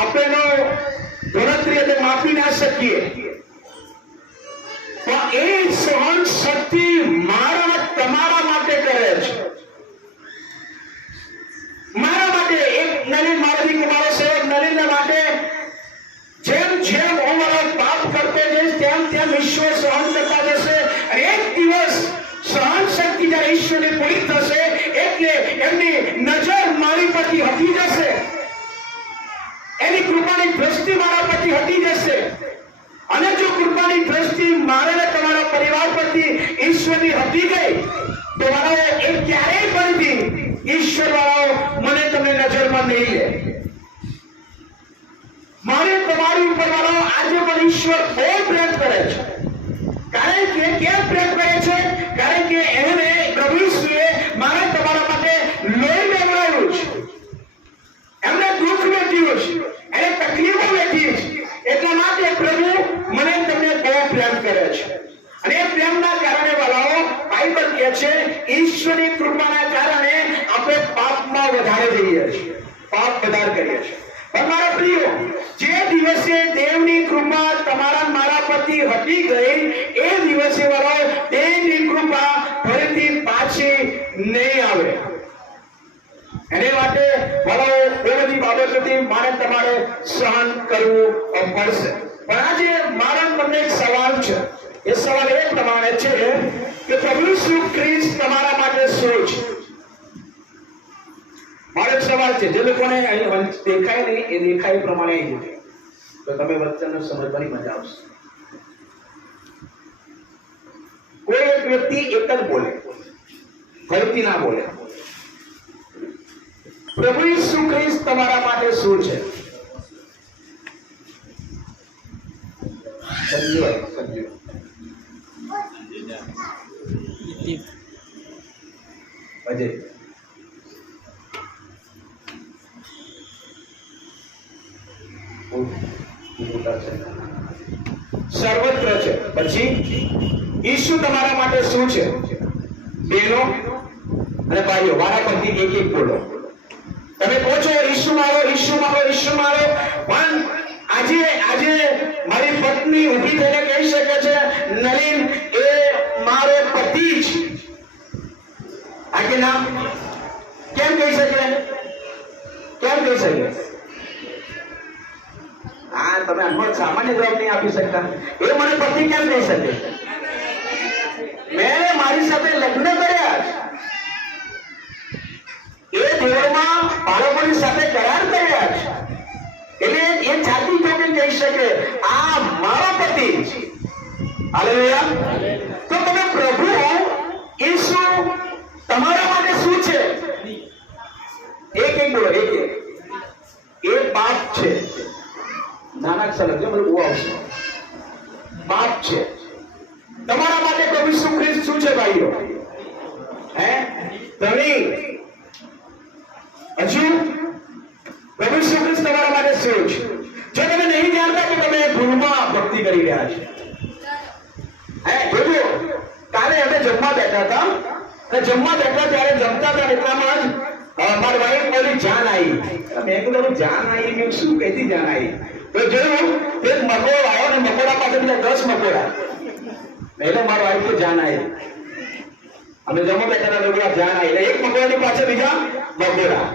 આપણે ગણતરી એટલે માપી ના શકીએ, પણ એ સહન શક્તિ મારા તમારા માટે કરે છે. મારા માટે એક નલિન મારાથી મારો સેવક નલિનના માટે જેમ જેમ હું મારો પાપ કરતો જઈશ તેમ તેમ ઈશ્વર સહન કરતા જશે. અને એક દિવસ સહન શક્તિ જ્યારે ઈશ્વરની પૂરી થશે એટલે એમની નજર મારી પરથી હટી જશે, એની કૃપાની દ્રષ્ટિ મારા પરથી હટી જશે. અને જો કૃપાની દ્રષ્ટિ મારે ને તમારા પરિવાર પરથી ઈશ્વરની હટી ગઈ તો મારા એ ક્યારેય ફરીથી ઈશ્વર વાળાઓ મને તમે નજરમાં નહીં લે. મારે તમારી ઉપર વાળાઓ આજે પણ ઈશ્વર બહુ પ્રેમ કરે છે. કારણ કે કેમ પ્રેમ કરે છે? કારણ કે એમને પ્રભુ ઈસુએ મારા તમારા માટે લોહી વેવડાવ્યું છે, એમને દુઃખ વેઠ્યું છે, એને તકલીફો વેઠી છે. એટલા માટે પ્રભુ મને તમને બહુ પ્રેમ કરે છે. અને એ પ્રેમના કારણે વાળાઓ બાઇબલ કહે છે ઈશ્વરની કૃપાના કારણે આપણે પાપમાં વધારે જઈએ છીએ, પાપ વધારે કરીએ છીએ. પણ મારા પ્રિયો, જે દિવસે દેવની કૃપા તમારા મારા પરથી હટી ગઈ એ દિવસે વાળાઓ દેવની કૃપા ફરીથી પાછી નહીં આવે. એને માટે વાળાઓ એ બધી બાબતોથી મારે તમારે સહન કરવું પડશે. પણ આજે મારા તમને એક સવાલ છે. એ સવાલ એ પ્રમાણે છે કે પ્રભુ ઈસુ ખ્રિસ્ત તમારા માટે શું છે? મારો એક સવાલ છે, જે લોકોને અહીં દેખાય નહીં એ દેખાય પ્રમાણે અહીં છે તો તમે વચનને સમજવાની મજા આવશે. કોઈ એક વ્યક્તિ એક જ બોલે, ફરીથી ના બોલે. પ્રભુ ઈસુ ખ્રિસ્ત તમારા માટે શું છે? સંજય અજય સર્વત્ર છે. પછી ઈસુ તમારા માટે શું છે? બહેનો અને ભાઈઓ, મારા પરથી એક એક બોલો. તમે કહો છો ઈસુ મારો, ઈસુ મારો, ઈસુ મારો, પણ આજે મારી પત્ની ઊભી થઈને કહી શકે છે નલિન એ મારો પતિ છે. આગે નામ કેમ કહી શકે? કેમ કહી શકે? હા, તમે આનો સામાન્ય જવાબ નહીં આપી શકતા. એ મને પતિ કેમ કહી શકે? મેં મારી સાથે લગ્ન કર્યા, એ દેવમાં બાળકોની સાથે કરાર કર્યા છે, એટલે એ છાતી ઠોકીને કહી શકે આ મારો પતિ છે. હાલેલુયા. તો તમે પ્રભુ ઈસુ તમારા માટે શું છે? એક એક બોલો. એક બાપ છે. નાના અક્ષર જો બધું બહુ આવશે. બાપ છે તમારા માટે. પ્રભુ ઈસુ ખ્રિસ્ત શું છે ભાઈઓ? હે ધણી હજુ પ્રભુ ઈસુ ખ્રિસ્ત તમારા માટે શું છે? જો તમે નહીં જાણતા કે તમે ભૂલમાં ભક્તિ કરી રહ્યા છો. હે જોજો, કાલે અમે જમવા બેઠા હતા અને જમવા બેઠા ત્યારે જમતા હતા એટલામાં જ મારી વાઈફ બોલી જાન આવી. મેં કીધું જાન આવી, મેં શું કહેતી જાન આવી? તો જોયું એક મકોડો આવ્યો ને મકોડા પાસે બીજા 10 મકોડા. એટલે મારી વાઈફ તો જાન આવી. અમે જમવા બેઠા હતા લોકો જાન આવી, એક મકોડાની પાછળ બીજા મકોડા.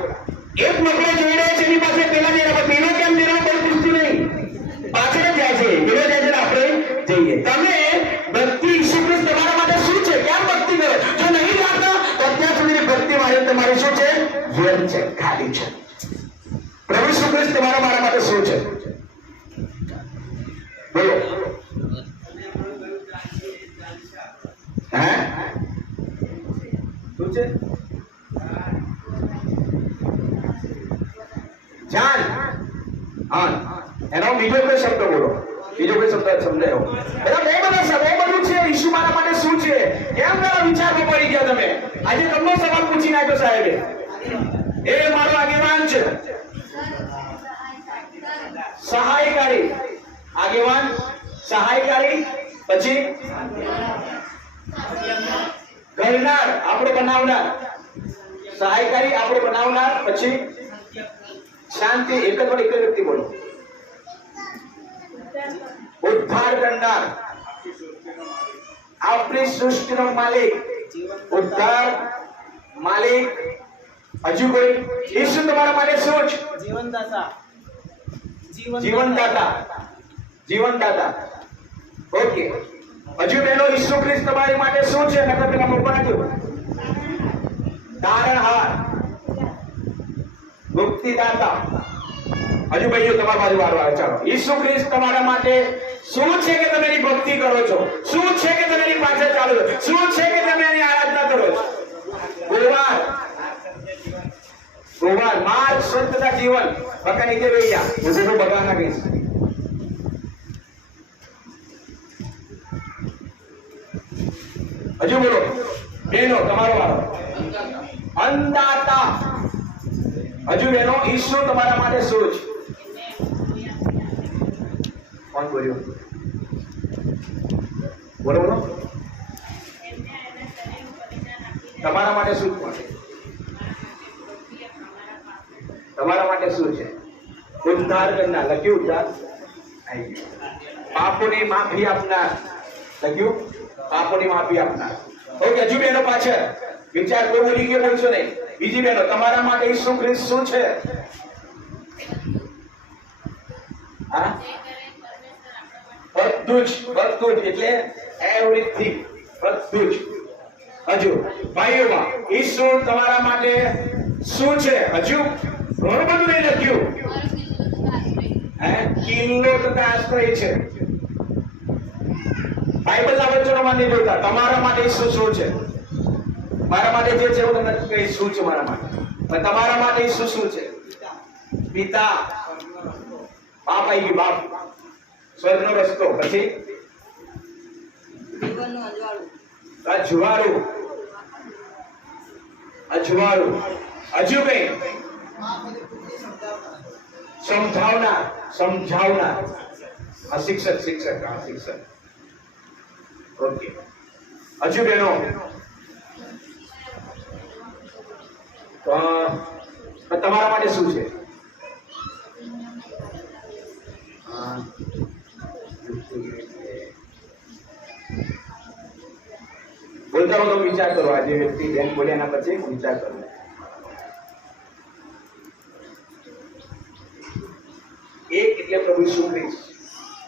એક મકોડો જોઈ રહ્યો છે એની પાસે પેલા જઈ રહ્યા, પેલો કેમ જઈ રહ્યો કોઈ પૂછતું નહીં, પાછળ જ જાય છે. પેલો જાય છે આપણે જઈએ. તમે ભક્તિ ઈસુ ખ્રિસ્ત તમારા માટે શું છે? કેમ ભક્તિ કરો? જો નહીં જાણતા તો અત્યાર સુધીની ભક્તિ મારી તમારી શું છે? વ્યર્થ છે, ખાલી છે. પ્રભુ ઈસુ ખ્રિસ્ત તમારા મારા માટે શું છે? બોલો. હે શું છે? જાન. હા, એનો બીજો કોઈ શબ્દ બોલો. બીજો કોઈ શબ્દ સમજાયો? બધા બહુ બધું છે. ઈસુ મારા માટે શું છે? કેમ તારા વિચારમાં પડી ગયા તમે? આજે તમને સવાલ પૂછી નાખ્યો સાહેબે. એ મારો આગેવાન છે, સહાયકારી આગેવાન, સહાયકારી, પછી ઘરનાર આપણો બનાવનાર, સહાયકારી આપણો બનાવનાર, પછી શાંતિ. એક જ વ્યક્તિ બોલો. ઉદ્ધાર કરનાર, આપણી સૃષ્ટિનો માલિક, ઉદ્ધાર માલિક. હજુ કોઈ? ઈસુ તમારા માટે શું છે? જીવનદાતા. જીવનદાતા. જીવનદાતા. ઓકે. હજુ બેનો ઈસુ ખ્રિસ્ત તમારી માટે શું છે? નકર પેલા મોકો નાખ્યો. તારણહાર, મુક્તિદાતા. હજુ ભાઈઓ તમારા બાજુ વાળો આવે. ચાલો. ઈસુ ખ્રિસ્ત તમારા માટે શું છે કે તમે એની ભક્તિ કરો છો? શું છે કે તમે એની પાછળ ચાલો છો? શું છે કે તમે એની આરાધના કરો છો? ગોવાર, ગોવાર, માર્ગ, સ્વચ્છતા, જીવન. બકા નીચે બેસી જા. હું તો ભગવાન ના કહીશ. હજુ બોલો બેનો તમારો વાળો. અંદાતા. હજુ બેનો ઈસુ તમારા માટે શું છે? કોણ બોલ્યું? બોલો બોલો. તમારા માટે શું છે? તમારા માટે શું છે? ઉદ્ધાર કરનાર. લખ્યું ઉદ્ધાર. પાપોની માફી આપનાર. લખ્યું પાપોની માફી આપનાર. ઓકે. હજુ બેનો પાછળ વિચાર કોઈ બોલી કે બોલશો નહીં. બીજી બેનો તમારા માટે ઈસુ ખ્રિસ્ત શું છે? હા, બધું જ. બધું જ એટલે એવરીથિંગ. બધું જ. હજુ ભાઈઓમાં ઈસુ તમારા માટે શું છે? હજુ ઘણું બધું નહીં લખ્યું. કિલ્લો તથા આશ્રય છે. બાઇબલના વચનોમાં નહીં બોલતા. તમારા માટે ઈસુ શું છે? મારા માટે જે છે હું તમને કહીશ શું છે મારા માટે. પણ તમારા માટે ઈસુ શું છે? પિતા. બાપ આવી ગયું. બાપ, સ્વર્ગનો રસ્તો. પછી અજવાળું. અજવાળું. હજુ કઈ? સમજાવનાર. સમજાવનાર. શિક્ષક. શિક્ષક. હા, શિક્ષક. ઓકે. હજુ બેનો તમારા માટે શું છે? બોલતા બોલો વિચાર કરો. આજે વ્યક્તિ બેન બોલ્યાના પછી વિચાર કરો. એક એટલે પ્રભુ ઈસુ ખ્રિસ્ત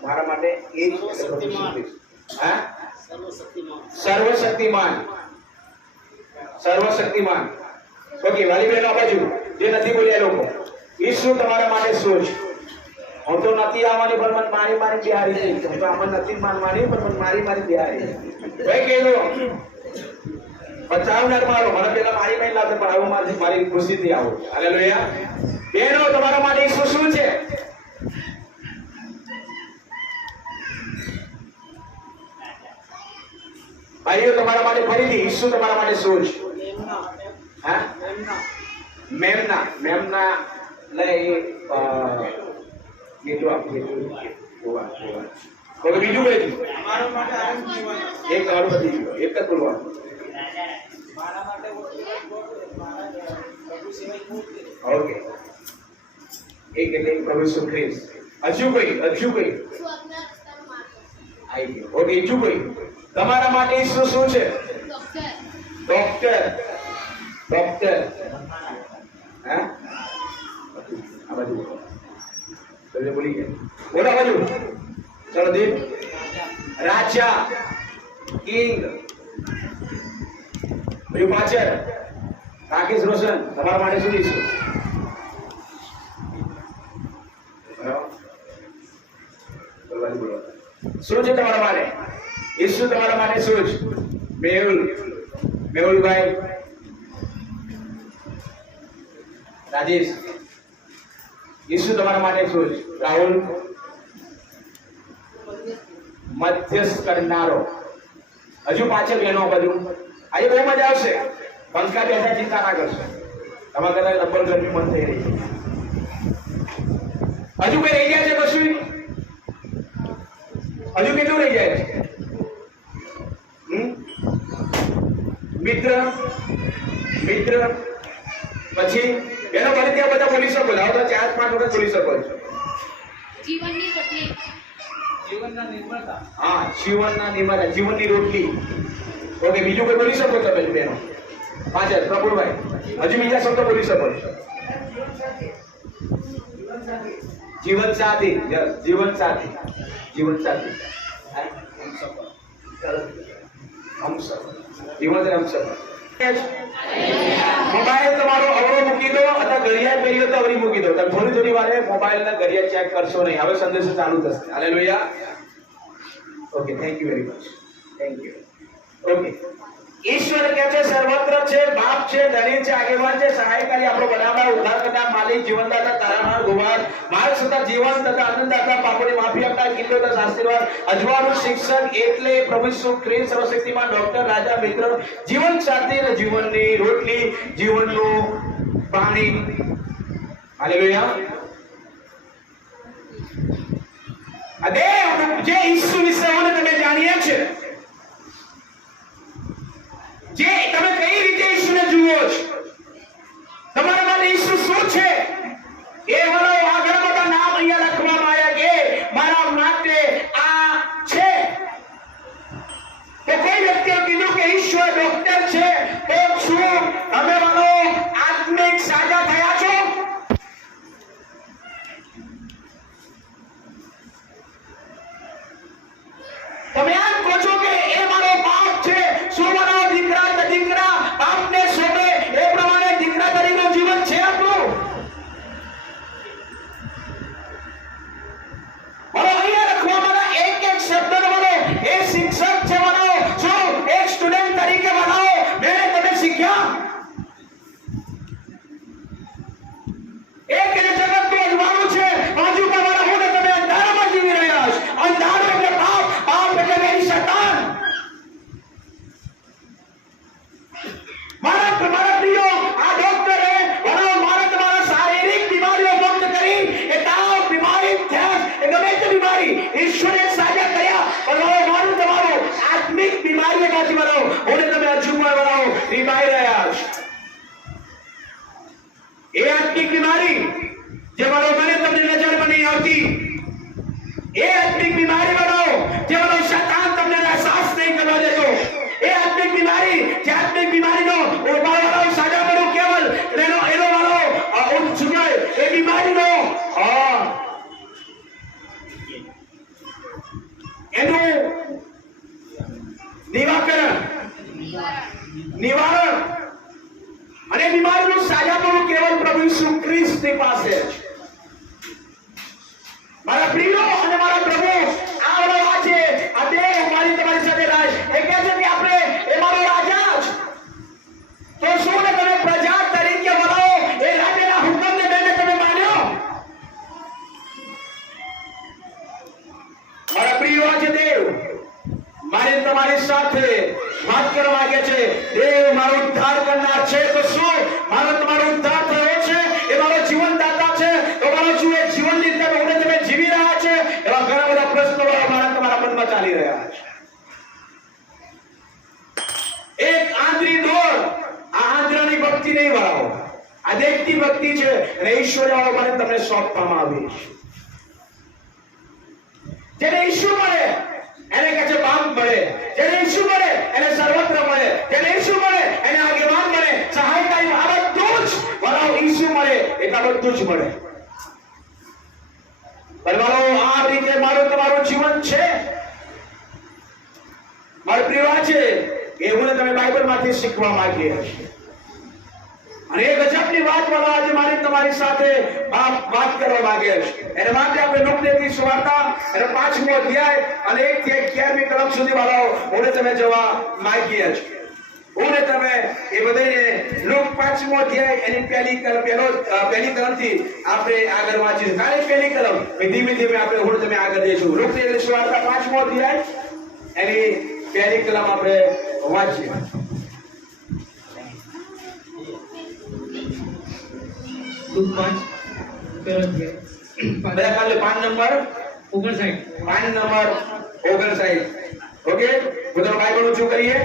મારા માટે. એક એટલે પ્રભુ ઈસુ ખ્રિસ્ત. હા, સર્વશક્તિમાન. સર્વશક્તિમાન. ઓકે. વાલી બહેનો આ બાજુ જે નથી બોલ્યા લોકો, ઈસુ તમારા માટે શું છે? હું તો નથી આવવાની પણ મને મારી મારી બિહારી છે. હું તો આમાં નથી માનવાની પણ મને મારી મારી બિહારી. ભાઈ કહેલો બચાવનાર મારો. મને પેલા મારી નહીં લાવતો પણ આવું મારી ખુશીથી આવો. હાલેલુયા. બહેનો તમારા માટે ઈસુ શું છે? ભાઈઓ તમારા માટે ફરીથી ઈસુ તમારા માટે શું છે? હા, મેમના. મેમના લઈ બીજું કઈ? એક તમારું બધી એક જ બોલવાનું. ઓકે. એક એટલે પ્રભુ ઈસુ ખ્રિસ્ત. હજુ કઈ? હજુ કઈ? ઓકે. હજુ કઈ? તમારા માટે ઈસુ શું છે? ડોક્ટર. ડોક્ટર. હા, આ બાજુ બોલી ગયા. બોલા બાજુ. ચલો દીપ. રાજા. કિંગ. બીજું પાછળ રાકેશ રોશન. તમારા માટે શું ઈસુ? શું છે તમારા માટે ઈસુ? તમારા માટે શું છે? મેહુલ. મેહુલભાઈ. રાજેશ. ઈસુ તમારા માટે શું છે? રાહુલ. મધ્યસ્થ કરનારો. હજુ પાછળ બહેનો બાજુ. આજે બહુ મજા આવશે. પંખા બેઠા ચિંતા ના કરશો. તમારા કદાચ ડબલ ગરમી મન થઈ રહી છે. હજુ કઈ રહી ગયા છે? કશું હજુ કેટલું રહી જાય છે? મિત્ર. મિત્ર. પછી એનો ફરી ત્યાં બધા બોલી શકો છો, તો 4-5 વખત બોલી શકો છો. જીવનની રોટલી. જીવનના નિર્માતા. હા, જીવનના નિર્માતા, જીવનની રોટલી. ઓકે, બીજું કોઈ બોલી શકો છો બેનો? પાછળ પ્રભુભાઈ હજુ બીજા શબ્દો બોલી શકો છો. જીવન સાથી, જીવન સાથી, જીવન સાથી, મોબાઈલ તમારો અવળો મૂકી દો અથવા ઘડિયાળ પહેરી તો અવળી મૂકી દો. થોડી થોડી વારે મોબાઈલ ના ઘડિયાળ ચેક કરશો નહીં. હવે સંદેશો ચાલુ થશે. Hallelujah. Okay, thank you very much. Thank you. Okay, ઈશ્વર કે છે સર્વત્ર છે, બાપ છે, ધણી છે, આગેવાન છે, સહાયકારી, આપણો બનાવનાર, ઉદ્ધાર કરનાર, માલિક, જીવનદાતા, તારણહાર, ગુમાર, માર્ગ સત્તા, જીવન તથા આનંદદાતા, પાપોની માફી આપનાર, કિલ્લો તથા આશીર્વાદ, અજવાળું શિક્ષક, એટલે પ્રભુ ઈસુ ખ્રિસ્ત, સર્વશક્તિમાન, ડોક્ટર, રાજા, મિત્ર, જીવન સાથી અને જીવનની રોટલી, જીવનનું પાણી. હાલેલુયા. આ દેવ જે ઈસુ વિશે તમે જાણીએ છે, જે તમે કઈ રીતે ઈસુને જુઓ છો, તમારા માટે ઈસુ શું છે, એ વાળો આગળ બધા નામ અહીંયા લખવામાં આવ્યા કે મારા માટે આ છે. તો કોઈ વ્યક્તિએ કીધું કે ઈશ્વર ડોક્ટર છે, તો શું તમે વાળો આત્મિક સાજા થયા છો? તમે આમ કહો છો કે એ મારો બાપ છે, શું મારો દીકરા બાપને સોંપે એ પ્રમાણે દીકરા તરીકેનું જીવન છે આપણું? મારો અહીંયા લખવામાં એક શબ્દનો મારો એ શિક્ષક છે, મારો શું એક સ્ટુડન્ટ તરીકે બનાવો મેં તમે શીખ્યા. એક એને જગતનું અજવાળું છે, બાજુ પર મારા હું ને તમે અંધારામાં જીવી રહ્યા છો. અંધારો એટલે પાપ, પાપ એટલે મેરી શૈતાન. મારા પ્રિય આ ડોક્ટરે મારા તમારા શારીરિક બીમારીઓ મુક્ત કરી, એ તાવ, બીમારી, થેસ, એ ગમે તે બીમારી ઈશ્વરે સાજા કર્યા, પણ મારું તમારું આત્મિક બીમારીઓમાંથી બનાવો હું તમે અજુમાં બનાવો રીબાઈ રહ્યા છો. એ આત્મિક બીમારી જે મારો મને તમને નજરમાં નહીં આવતી, એ આત્મિક બીમારી બનાવો જે મારો શૈતાન તમને અહેસાસ નહીં કરવા દેતો. એ આત્મિક બીમારી જે આત્મિક બીમારીનો ઉપાડવાનો સાજા કરો કેવલ એનો વાળો સુનાય એ બીમારીનો એનું નિવારણ અને બીમારીનું સાજાપણું કેવલ પ્રભુ ઈસુ ખ્રિસ્તની પાસે છે. મારા પ્રિય અને મારા પ્રભુ આવડો આજે આ દેહ મારી તમારી સાથે રાજ એ કહે છે કે આપણે એ મારો રાજા છે, તો શું ને તમે પ્રજા તરીકે બનાવો, એ રાજાના હુકમને મેં તમે માન્યો. મારા પ્રિય આજે દેવ મારી તમારી સાથે વાત કરવા માંગે છે. દેવ મારો ઉદ્ધાર કરનાર છે, તો શું મારો તમારો ઉદ્ધાર થયો છે, એ મારો જીવનદાતા છે, તો મારો જીવનની રીતે તમે જીવી રહ્યા છે, એવા ઘણા બધા પ્રશ્નો મારા તમારા મનમાં ચાલી રહ્યા છે. એક આંતરી દોડ, આ આંતરની ભક્તિ નહીં વાળો, આ દેખતી ભક્તિ છે અને ઈશ્વર વાળો મને તમને સોંપવામાં આવી છે. જેને ઈશ્વર મળે એને કહે છે બાપ મળે, જેને ઈશ્વર મળે એને સર્વત્ર મળે, જેને ઈશ્વર મળે એને આગેવાન મળે, સહાયકારી, આ બધું જ વાળો ઈશ્વર મળે એટલા બધું જ મળે. મારો આ રીતે મારું તમારું જીવન છે. મારો પ્રિય છે એવું તમે બાઇબલમાંથી શીખવા માંગીએ છીએ. અને એ ગજબની વાત વાળો આજે મારી તમારી સાથે વાત કરવા માંગે છે. એને માટે આપણે લુકની સુવાર્તા અને 5મો અધ્યાય અને 1 થી 11મી કલમ સુધી વાળો હું તમે જવા માંગીએ છીએ. હું તમે એ બધાને લુક 5મો અધ્યાય એની પહેલી કલમથી આપણે આગળ વાંચીશું. ખાલી પહેલી કલમ ધીમે ધીમે આપણે હું તમે આગળ જઈશું. લુકની સુવાર્તા 5મો અધ્યાય એની પહેલી કલમ આપણે વાંચીએ. PAN number 59. ઓકે, બધા બાઇબલ ઊંચું કરીએ.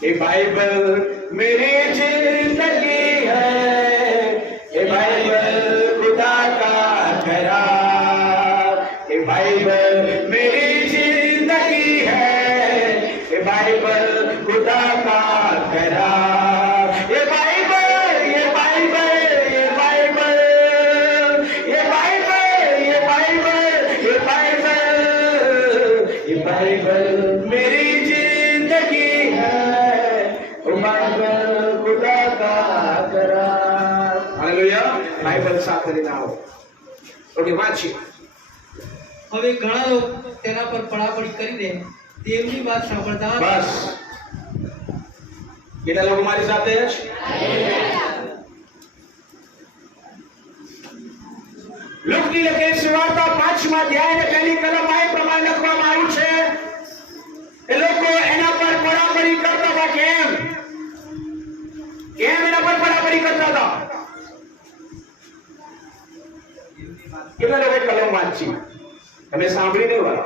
ये बाइबल मेरी जिंदगी है, ये बाइबल खुदा का करार, ये बाइबल मेरी जिंदगी है, ये बाइबल खुदा का करार, ये बाइबल ये बाइबल ये बाइबल ये बाइबल ये बाइबल ये बाइबल ये बाइबल मेरी जिंदगी है, वो बाइबल खुदा का करार। हालेलुया। बाइबल સાથે લઈને આવો. ઓકે, વાંચીએ. હવે ઘણા લોકો તેના પર પડાપડી કરીને દેવની વાત સાંભળતા હતા. બસ. કેટલા લોકો મારી સાથે છે? લુકની લખેલી સુવાર્તા 5મા અધ્યાયને પહેલી કલમમાં એ પ્રમાણે લખવામાં આવ્યું છે. એ લોકો એના પર પડાપડી કરતા હતા. કેમ એના પર પડાપડી કરતા હતા? કેટલા લોકો કલમ વાંચી? તમે સાંભળી નહીં વાળો.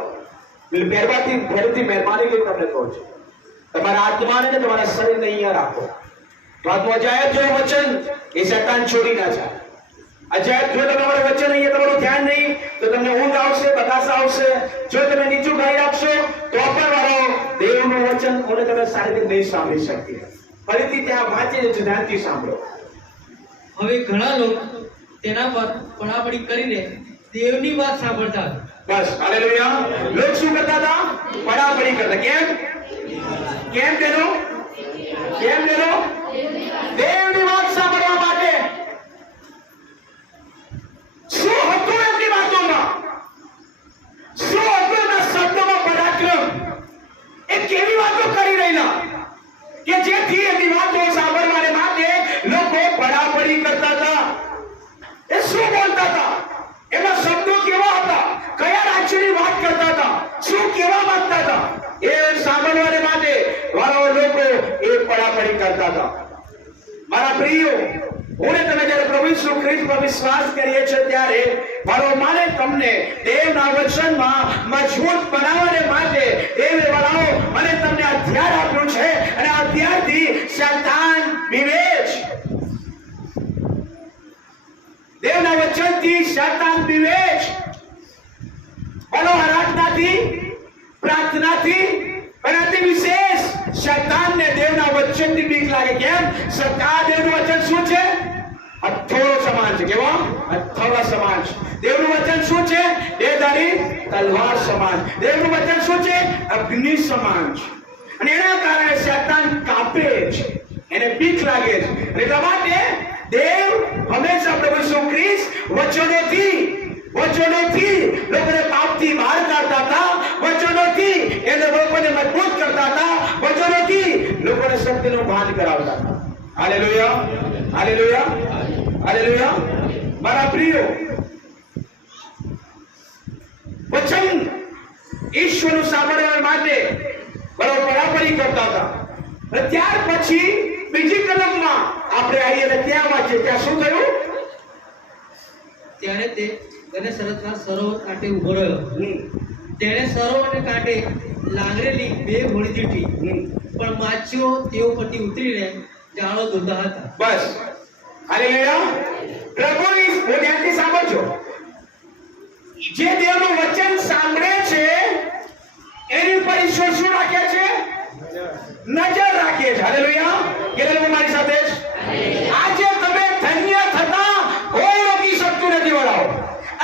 ફરીથી મહેરબાની કરી તમને કહું છું, તમારા આત્માને ને તમારા શરીરને અહીંયા રાખો. તો આત્મા અજાયબ જો વચન એ શૈતાન છોડી ના જાય. અજાયબ જો તમારું વચન અહીંયા તમારું ધ્યાન નહીં તો તમને ઊંઘ આવશે, બતાસ આવશે. જો તમે નીચું ગાઈ રાખશો તો પણ વાળો દેવનું વચન કોને તમે સારી રીતે નહીં સાંભળી શકતી. ફરીથી ત્યાં વાંચી ધ્યાનથી સાંભળો. હવે ઘણા લોકો તેના પર પડાપડી કરીને દેવની વાત સાંભળતા હતા. બસ, હાલેલુયા. લોક શું કરતા હતા? પડાપડી કરતા. કેમ કેમ તેનો દેવની વાત સાંભળવા માટે. શું હતું એમની વાતોમાં? શું હતું એમના શબ્દોમાં પરાક્રમ? એ કેવી વાતો કરી રહેલા કે જેથી એમની વાતો સાંભળવાને માટે લોકો પડાપડી કરતા હતા. એ શું બોલતા હતા? એમના શબ્દો કેવા હતા? કયા રાજ્યની વાત કરતા હતા? શું કહેવા માંગતા હતા? એ સાંભળવાને માટે વાળો લોકો એ પડાપડી કરતા હતા. મારા પ્રિયો, હું ને તમે જ્યારે પ્રભુ ઈસુ ખ્રિસ્ત પર વિશ્વાસ કરીએ છીએ ત્યારે મારો માને તમને દેવના વચનમાં મજબૂત બનાવવાને માટે દેવે વાળાઓ મને તમને હથિયાર આપ્યું છે અને આ હથિયારથી શૈતાન બીવે છે. દેવના વચનથી શૈતાન બીવે છે. બોલો, આરાધનાથી, પ્રાર્થનાથી, એનાથી વિશેષ શૈતાનને દેવના વચનથી બીક લાગે. કેમ? આ દેવનું વચન શું છે? હથોડો સમાન છે. કેવો? હથોડા સમાન છે. દેવનું વચન શું છે? દેવધારી તલવાર સમાન. દેવનું વચન શું છે? અગ્નિ સમાન છે. અને એના કારણે શૈતાન કાપે છે, એને બીક લાગે છે. એટલા માટે દેવ હંમેશા પ્રભુ ઈસુ ખ્રિસ્ત વચનોથી લોકોને પાપથી બહાર કાઢતા હતા. વચનોથી એ લોકોને મજબૂત કરતા હતા. વચનોથી લોકોને સત્યનું ભાન કરાવતા હતા. Hallelujah, hallelujah, hallelujah. મારા પ્રિયો, વચન ઈશ્વરનું સાંભળવા માટે પડાપડી કરતા હતા. અને ત્યાર પછી બીજી કલમમાં આપણે આવીએ અને ત્યાં વાંચીએ. ત્યાં શું થયું? ત્યારે તે ગનેસરતના સરોવર કાંઠે ઉભો રહ્યો. તેણે સરોવરને કાંઠે લાંગરેલી બે હોડી દીઠી, પણ માછીઓ તેઓ પરથી ઉતરીને જાળો ધોતા હતા. બસ, હાલેલુયા. પ્રભુની ધ્યાનથી સાંભળજો. જે દેવનું વચન સાંભળે છે એની ઉપર ઈશ્વર શું રાખે છે? નજર રાખે છે. હાલેલુયા. કેટલા લોકો મારી સાથે છે? આજે તમે ધન્ય થતા કોઈ રોકી શકતું નથી. વડાઓ,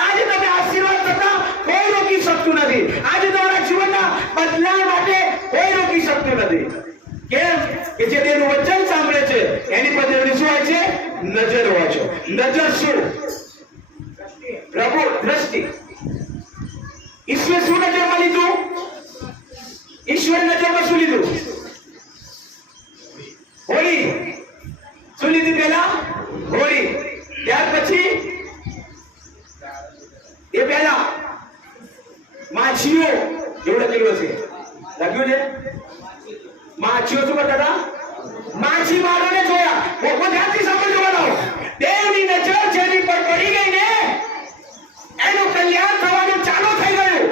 આજે તમે આશીર્વાદ થતા કોઈ રોકી શકતું નથી. આજે તમારા જીવનના બદલાવ માટે કોઈ રોકી શકતું નથી. કેમ? કે જે દેવનું વચન સાંભળે છે એની પર દેવની શું હોય છે? નજર હોય છે. નજર શું? પ્રભુ દ્રષ્ટિ. ઈશ્વરે શું નજરમાં લીધું? ઈશ્વરે નજરમાં શું લીધું? હોળી. શું લીધી? પહેલા હોળી. ત્યાર પછી એ પહેલા માછીઓ. એવું લખેલું હશે, લખ્યું છે. માછીઓ શું કરતા હતા? માછી મારોને જોયા. ધ્યાનથી સમજો. બનાવો. દેવની નજર જેની પર પડી ગઈ ને એનું કલ્યાણ થવાનું ચાલુ થઈ ગયું.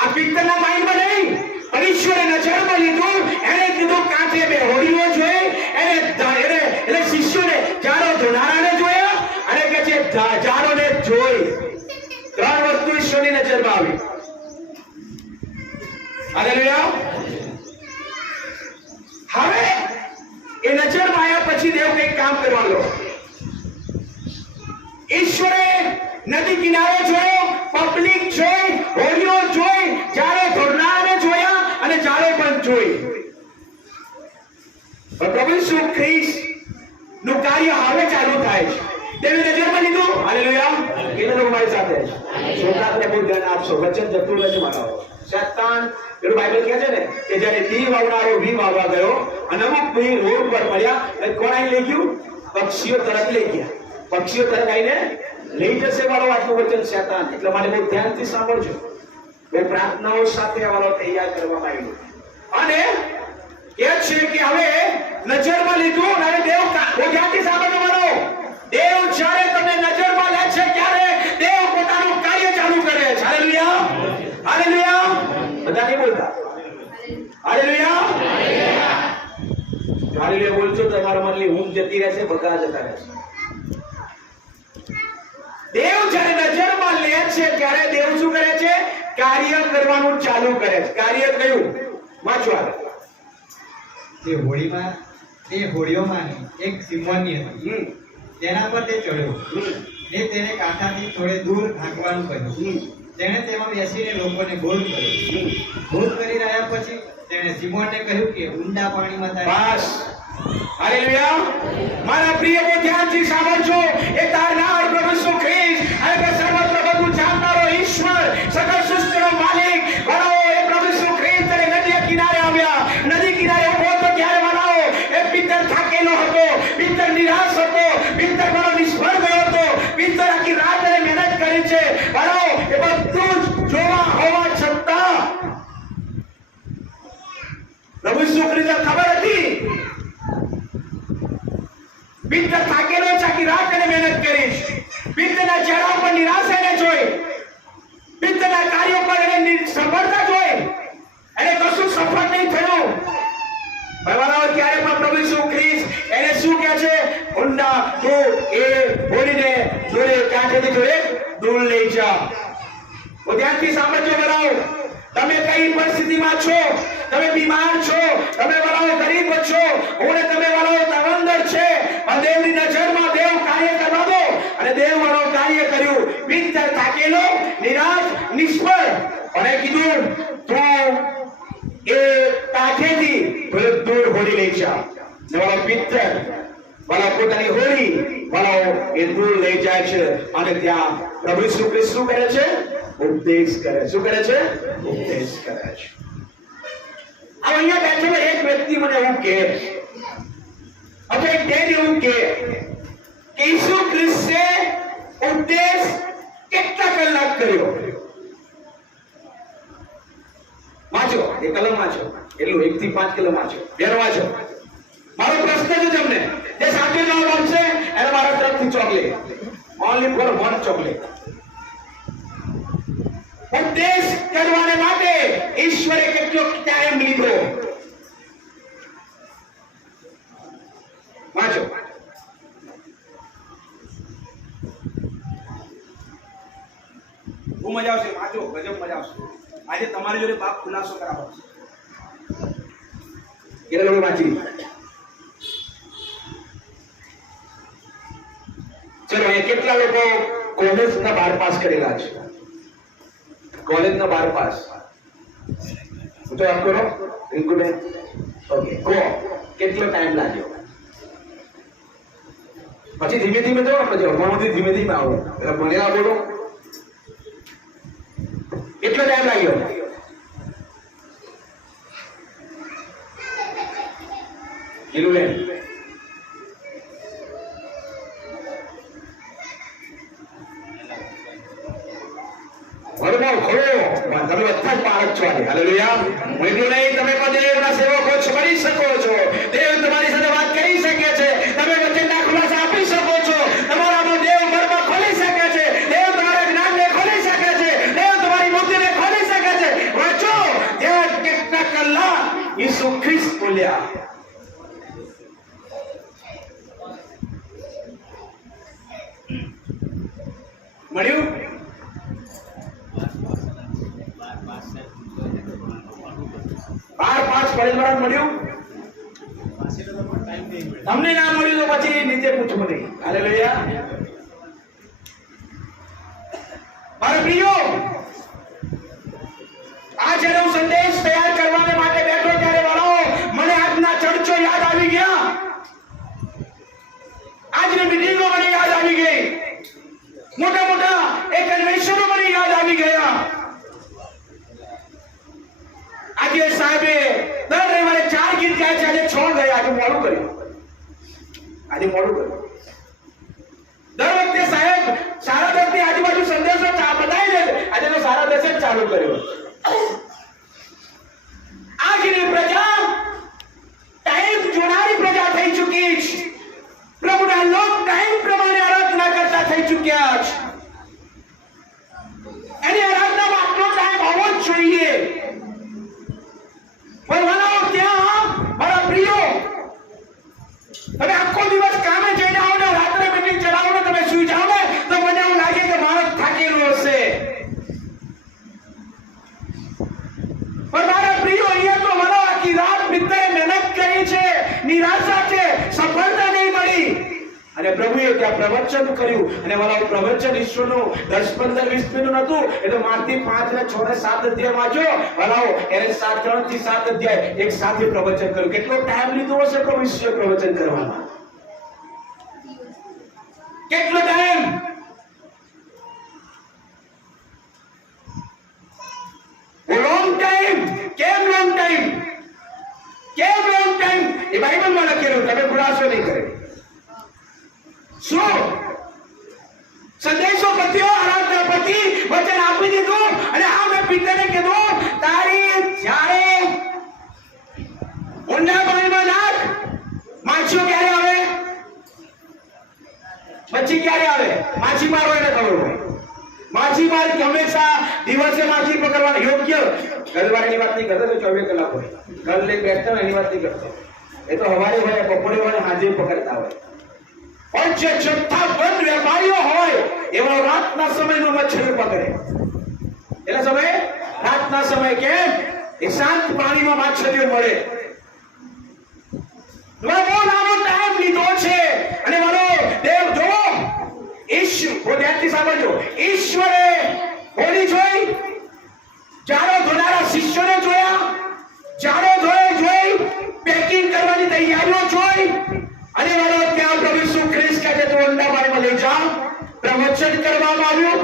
આ પિત્તરના માઇન્ડમાં નહીં, પણ ઈશ્વરે નજરમાં લીધું. એને કીધું કાંઠે બેહો. નદી કિનારે જોયો, પબ્લિક જોઈ, હોડીઓ જોઈ, જાળો ધોરનારને જોયા અને જાળો પણ જોઈ. પણ પ્રભુ ઈસુ ખ્રિસ્ત નું કાર્ય હવે ચાલુ થાય છે. તેની નજરમાં લીધું. હાલેલુયા. કેટલા લોકો મારી સાથે છે? છોકરાને બહુ ધ્યાન આપશો. વચન જતું રહે છે મારા. શૈતાન પેલું બાઇબલ કહે છે ને કે જ્યારે દી વાવનારો વી વાવવા ગયો અને અમુક ભાઈ રોડ પર પડ્યા અને કોણ આવીને લઈ ગયું? પક્ષીઓ તરત લઈ ગયા. પક્ષીઓ તરત આવીને લઈ જશે વાળો આટલું વચન શૈતાન. એટલે માટે બહુ ધ્યાનથી સાંભળજો. બહુ પ્રાર્થનાઓ સાથે વાળો તૈયાર કરવામાં આવ્યું અને કે છે કે હવે નજરમાં લીધું અને દેવ બહુ ધ્યાનથી સાંભળજો વાળો. દેવ જ્યારે તમને નજરમાં લે છે ત્યારે દેવ પોતાનું કાર્ય ચાલુ કરે છે. હાલેલુયા. હાલેલુયા. બધા નહીં બોલતા. હાલેલુયા. હાલેલુયા બોલજો તો તમારા મનની ઊંઘ જતી રહેશે, બગા જતા રહેશે. દેવ જ્યારે નજરમાં લે છે ત્યારે દેવ શું કરે છે? કાર્ય કરવાનું ચાલુ કરે છે. કાર્ય કયું? વાંચો આગળ. તે હોડીઓમાં એક સિંહોની હતી. તેના પર તે ચડ્યો ને તેને કાંઠાથી થોડે દૂર હાંકવાનું કહ્યું. તેણે તેમાં બેસીને લોકોને બોધ કર્યો. બોધ કરી રહ્યા પછી તેણે સિમોનને કહ્યું કે ઊંડા પાણીમાં બસ. હાલેલુયા. મારા પ્રિય બહુ ધ્યાનથી સાંભળજો. એ તારનાર પ્રભુ ઈસુ ખ્રિસ્ત અને સર્વત્ર બધું જાણનારો ઈશ્વર, સકળ સૃષ્ટિનો માલિક વડાઓ એ પ્રભુ ઈસુ ખ્રિસ્ત અને નદી કિનારે આવ્યા. નદી કિનારે ઉભો તો ત્યારે વડાઓ એ પિત્તર થાકેલો હતો, પિત્તર નિરાશ હતો, પિત્તર બડો નિષ્ફળ ગયો હતો, પિત્તર આખી રાત એને મહેનત કરી છે. વડાઓ એ બધું જ જોવા હોવા છતાં પ્રભુ ઈસુ ખ્રિસ્તને ખબર હતી પિત્તર થાકેલો છે, આખી રાત એને મહેનત કરી. પિત્તરના ચહેરા ઉપર નિરાશા એને જોઈ, પિત્તરના કાર્યો પર એને સફળતા જોઈ, એને કશું સફળ નહીં થયું. બરાબર. ત્યારે પણ પ્રભુ ઈસુ ખ્રિસ્ત એને શું કહે છે? ઊંડા તું એ હોડીને જોડે કાંઠેથી જોડે દૂર લઈ જા. તો ધ્યાનથી સાંભળજો બરાબર. તમે કઈ પરિસ્થિતિમાં છો? તમે બીમાર છો, તમે વલાઓ ગરીબ છો, ઓને તમે વલાઓ તવંદર છે, પણ દેવની નજરમાં દેવ કાર્ય કરવા દો. અને દેવ વલાઓ કાર્ય કર્યું. પિત્તર થાકેલો, નિરાશ, નિષ્ફળ. અને કીધું તું એ કાંઠેથી દૂર હોડી લઈ જા. ને વાળો પિત્તર વાળા પોતાની હોડી વાળાઓ એ દૂર લઈ જાય છે અને ત્યાં પ્રભુ ઈસુ ખ્રિસ્ત શું કરે છે? ઉપદેશ કરે. શું કરે છે? ઉપદેશ કરે છે. અહીંયા બેઠેલો એક વ્યક્તિ મને એવું કહે, અથવા એક બેન એવું કહે કે ઈસુ ખ્રિસ્તે ઉપદેશ કેટલા કલાક કર્યો? વાંચો, એ કલમ વાંચો, એટલું 1 થી 5 કલમ વાંચો, બેન વાંચો. મારો પ્રશ્ન છે તમને, જે સાચો જવાબ આપશે એને મારા તરફથી ચોકલેટ, ઓનલી ફોર 1 ચોકલેટ. ઉપદેશ કરવાને માટે ઈશ્વરે કેટલો ટાઈમ લીધો? વાંચો. બહુ મજા આવશે. વાંચો, ગજબ મજા આવશે. આજે તમારી જોડે બાપ ખુલાસો કરાવો છે. કેટલા લોકો વાંચી? ચલો, એ કેટલા લોકો કોલેજના 12 પાસ કરેલા છે? કોલેજના 12 પાસ. તો આપ કરો ઇન્ક્લુડ. Okay, go. કેટલો ટાઈમ લાગ્યો? પછી ધીમે ધીમે તો ભણવાથી ધીમે ધીમે આવો. એટલે ભણેલા બોલો. કેટલો ટાઈમ લાગ્યો? નીલુબેન, વડનો ખોળો તમે બધા જ પારક છો આજે. હાલેલુયા. હું એટલું નહીં, તમે પણ દેવના સેવકો છો, બની શકો છો. દેવ તમારી સાથે વાત કરી શકે છે. તમે વચનના ખુલાસા આપી શકો છો. તમારામાં દેવ મર્મ ખોલી શકે છે. દેવ તમારા જ્ઞાનને ખોલી શકે છે. દેવ તમારી બુદ્ધિને ખોલી શકે છે. વાંચો, ત્યાં કેટલા કલાક ઈસુ ખ્રિસ્ત બોલ્યા. મળ્યું? 12 પાસ કોલેજમાં મળ્યું? તમને ના મળ્યું તો પછી નીચે પૂછવું નહીં. હાલેલુયા. મારા પ્રિયો, આજે હું સંદેશ તૈયાર કરવાને માટે બેઠો ત્યારે વાળો મને આજના ચર્ચો યાદ આવી ગયા. આજની મીટિંગો મને યાદ આવી ગઈ. મોટા મોટા એક કન્વેન્શનો મને યાદ આવી ગયા. આજે સાહેબે દર રવિવારે 4 ગીત ગાય છે, આજે 6 ગયા. આજે મોડું કર્યું. દર વખતે સાહેબ સારા 10 ની આજુબાજુ સંદેશો બતાવી દે. આજે તો સારા 10 જ ચાલુ કર્યો. આજની પ્રજા ટાઈમ જોનારી પ્રજા થઈ ચૂકી છે. પ્રભુના લોક ટાઈમ પ્રમાણે આરાધના કરતા થઈ ચૂક્યા છે. એની આરાધનામાં આટલો ટાઈમ હોવો જ જોઈએ. પણ મારા ત્યાં મારા પ્રિયો, તમે આખો દિવસ કામે જઈને આવો ને રાત્રે મીટિંગ ચલાવો ને તમે સુઈ જાઓ ને તો મને એવું લાગે કે માણસ થાકેલો હશે. પણ મારા પ્રિયો, અહીંયા તો મારા આખી રાત મિત્રએ મહેનત કરી છે, નિરાશા છે, સફળતા નહીં મળી. અને પ્રભુએ ત્યાં પ્રવચન કર્યું. અને મારા પ્રવચન ઈશ્વરનું 10, 15, 20 મિનિટ નતું. એ તો મારથી 5 ને 6 ને 7 અધ્યાય વાંચ્યો. વાલાઓ એને 3 થી 7 અધ્યાય એક સાથે પ્રવચન કર્યું. કેટલો ટાઈમ લીધો હશે પ્રભુ ઈશ્વર પ્રવચન કરવામાં? કેટલો ટાઈમ? Long time. કેમ લોંગ ટાઈમ? કેમ લોંગ ટાઈમ? એ બાઇબલમાં લખેલું, તમે ખુલાસો નહીં કરે. શું સંદેશો પત્યો, આરાધના પતિ, વચન આપી દીધું. અને આ મેં પિતાને કીધું, તારી જ્યારે ઊંડા પાણીમાં નાખ, માછીઓ ક્યારે આવે? મચ્છી ક્યારે આવે? માછીમાર હોય ને ખબર હોય. માછીમાર હંમેશા દિવસે માછી પકડવાની યોગ્ય. ઘરવાળાની વાત નહીં કરતો, તો 24 કલાક હોય. ઘર લઈ બેઠતા એની વાત નહીં કરતો. એ તો સવારે હોય, બપોરે હોય, સાંજે પકડતા હોય. પણ જે જથ્થાબંધ વેપારીઓ હોય એવા રાતના સમયમાં મચ્છર પકડે. એટલે સમય રાતના સમય કેમ? એ શાંત પાણીમાં માછલીઓ મળે. બહુ લાંબો ટાઈમ લીધો છે. અને મારો દેવ જો ઈશ્વર ધ્યાનથી સાંભળજો. ઈશ્વરે હોળી જોઈ, જાડો ધોનારા શિષ્યોને જોયા, જાડો જોઈ પેકિંગ કરવાની તૈયારીઓ જોઈ. અને મારો ત્યાં પ્રભુ ઈસુ ખ્રિસ્ત કહે તો ઊંડા પાણીમાં લઈ જાઓ. પ્રવચન કરવામાં આવ્યું.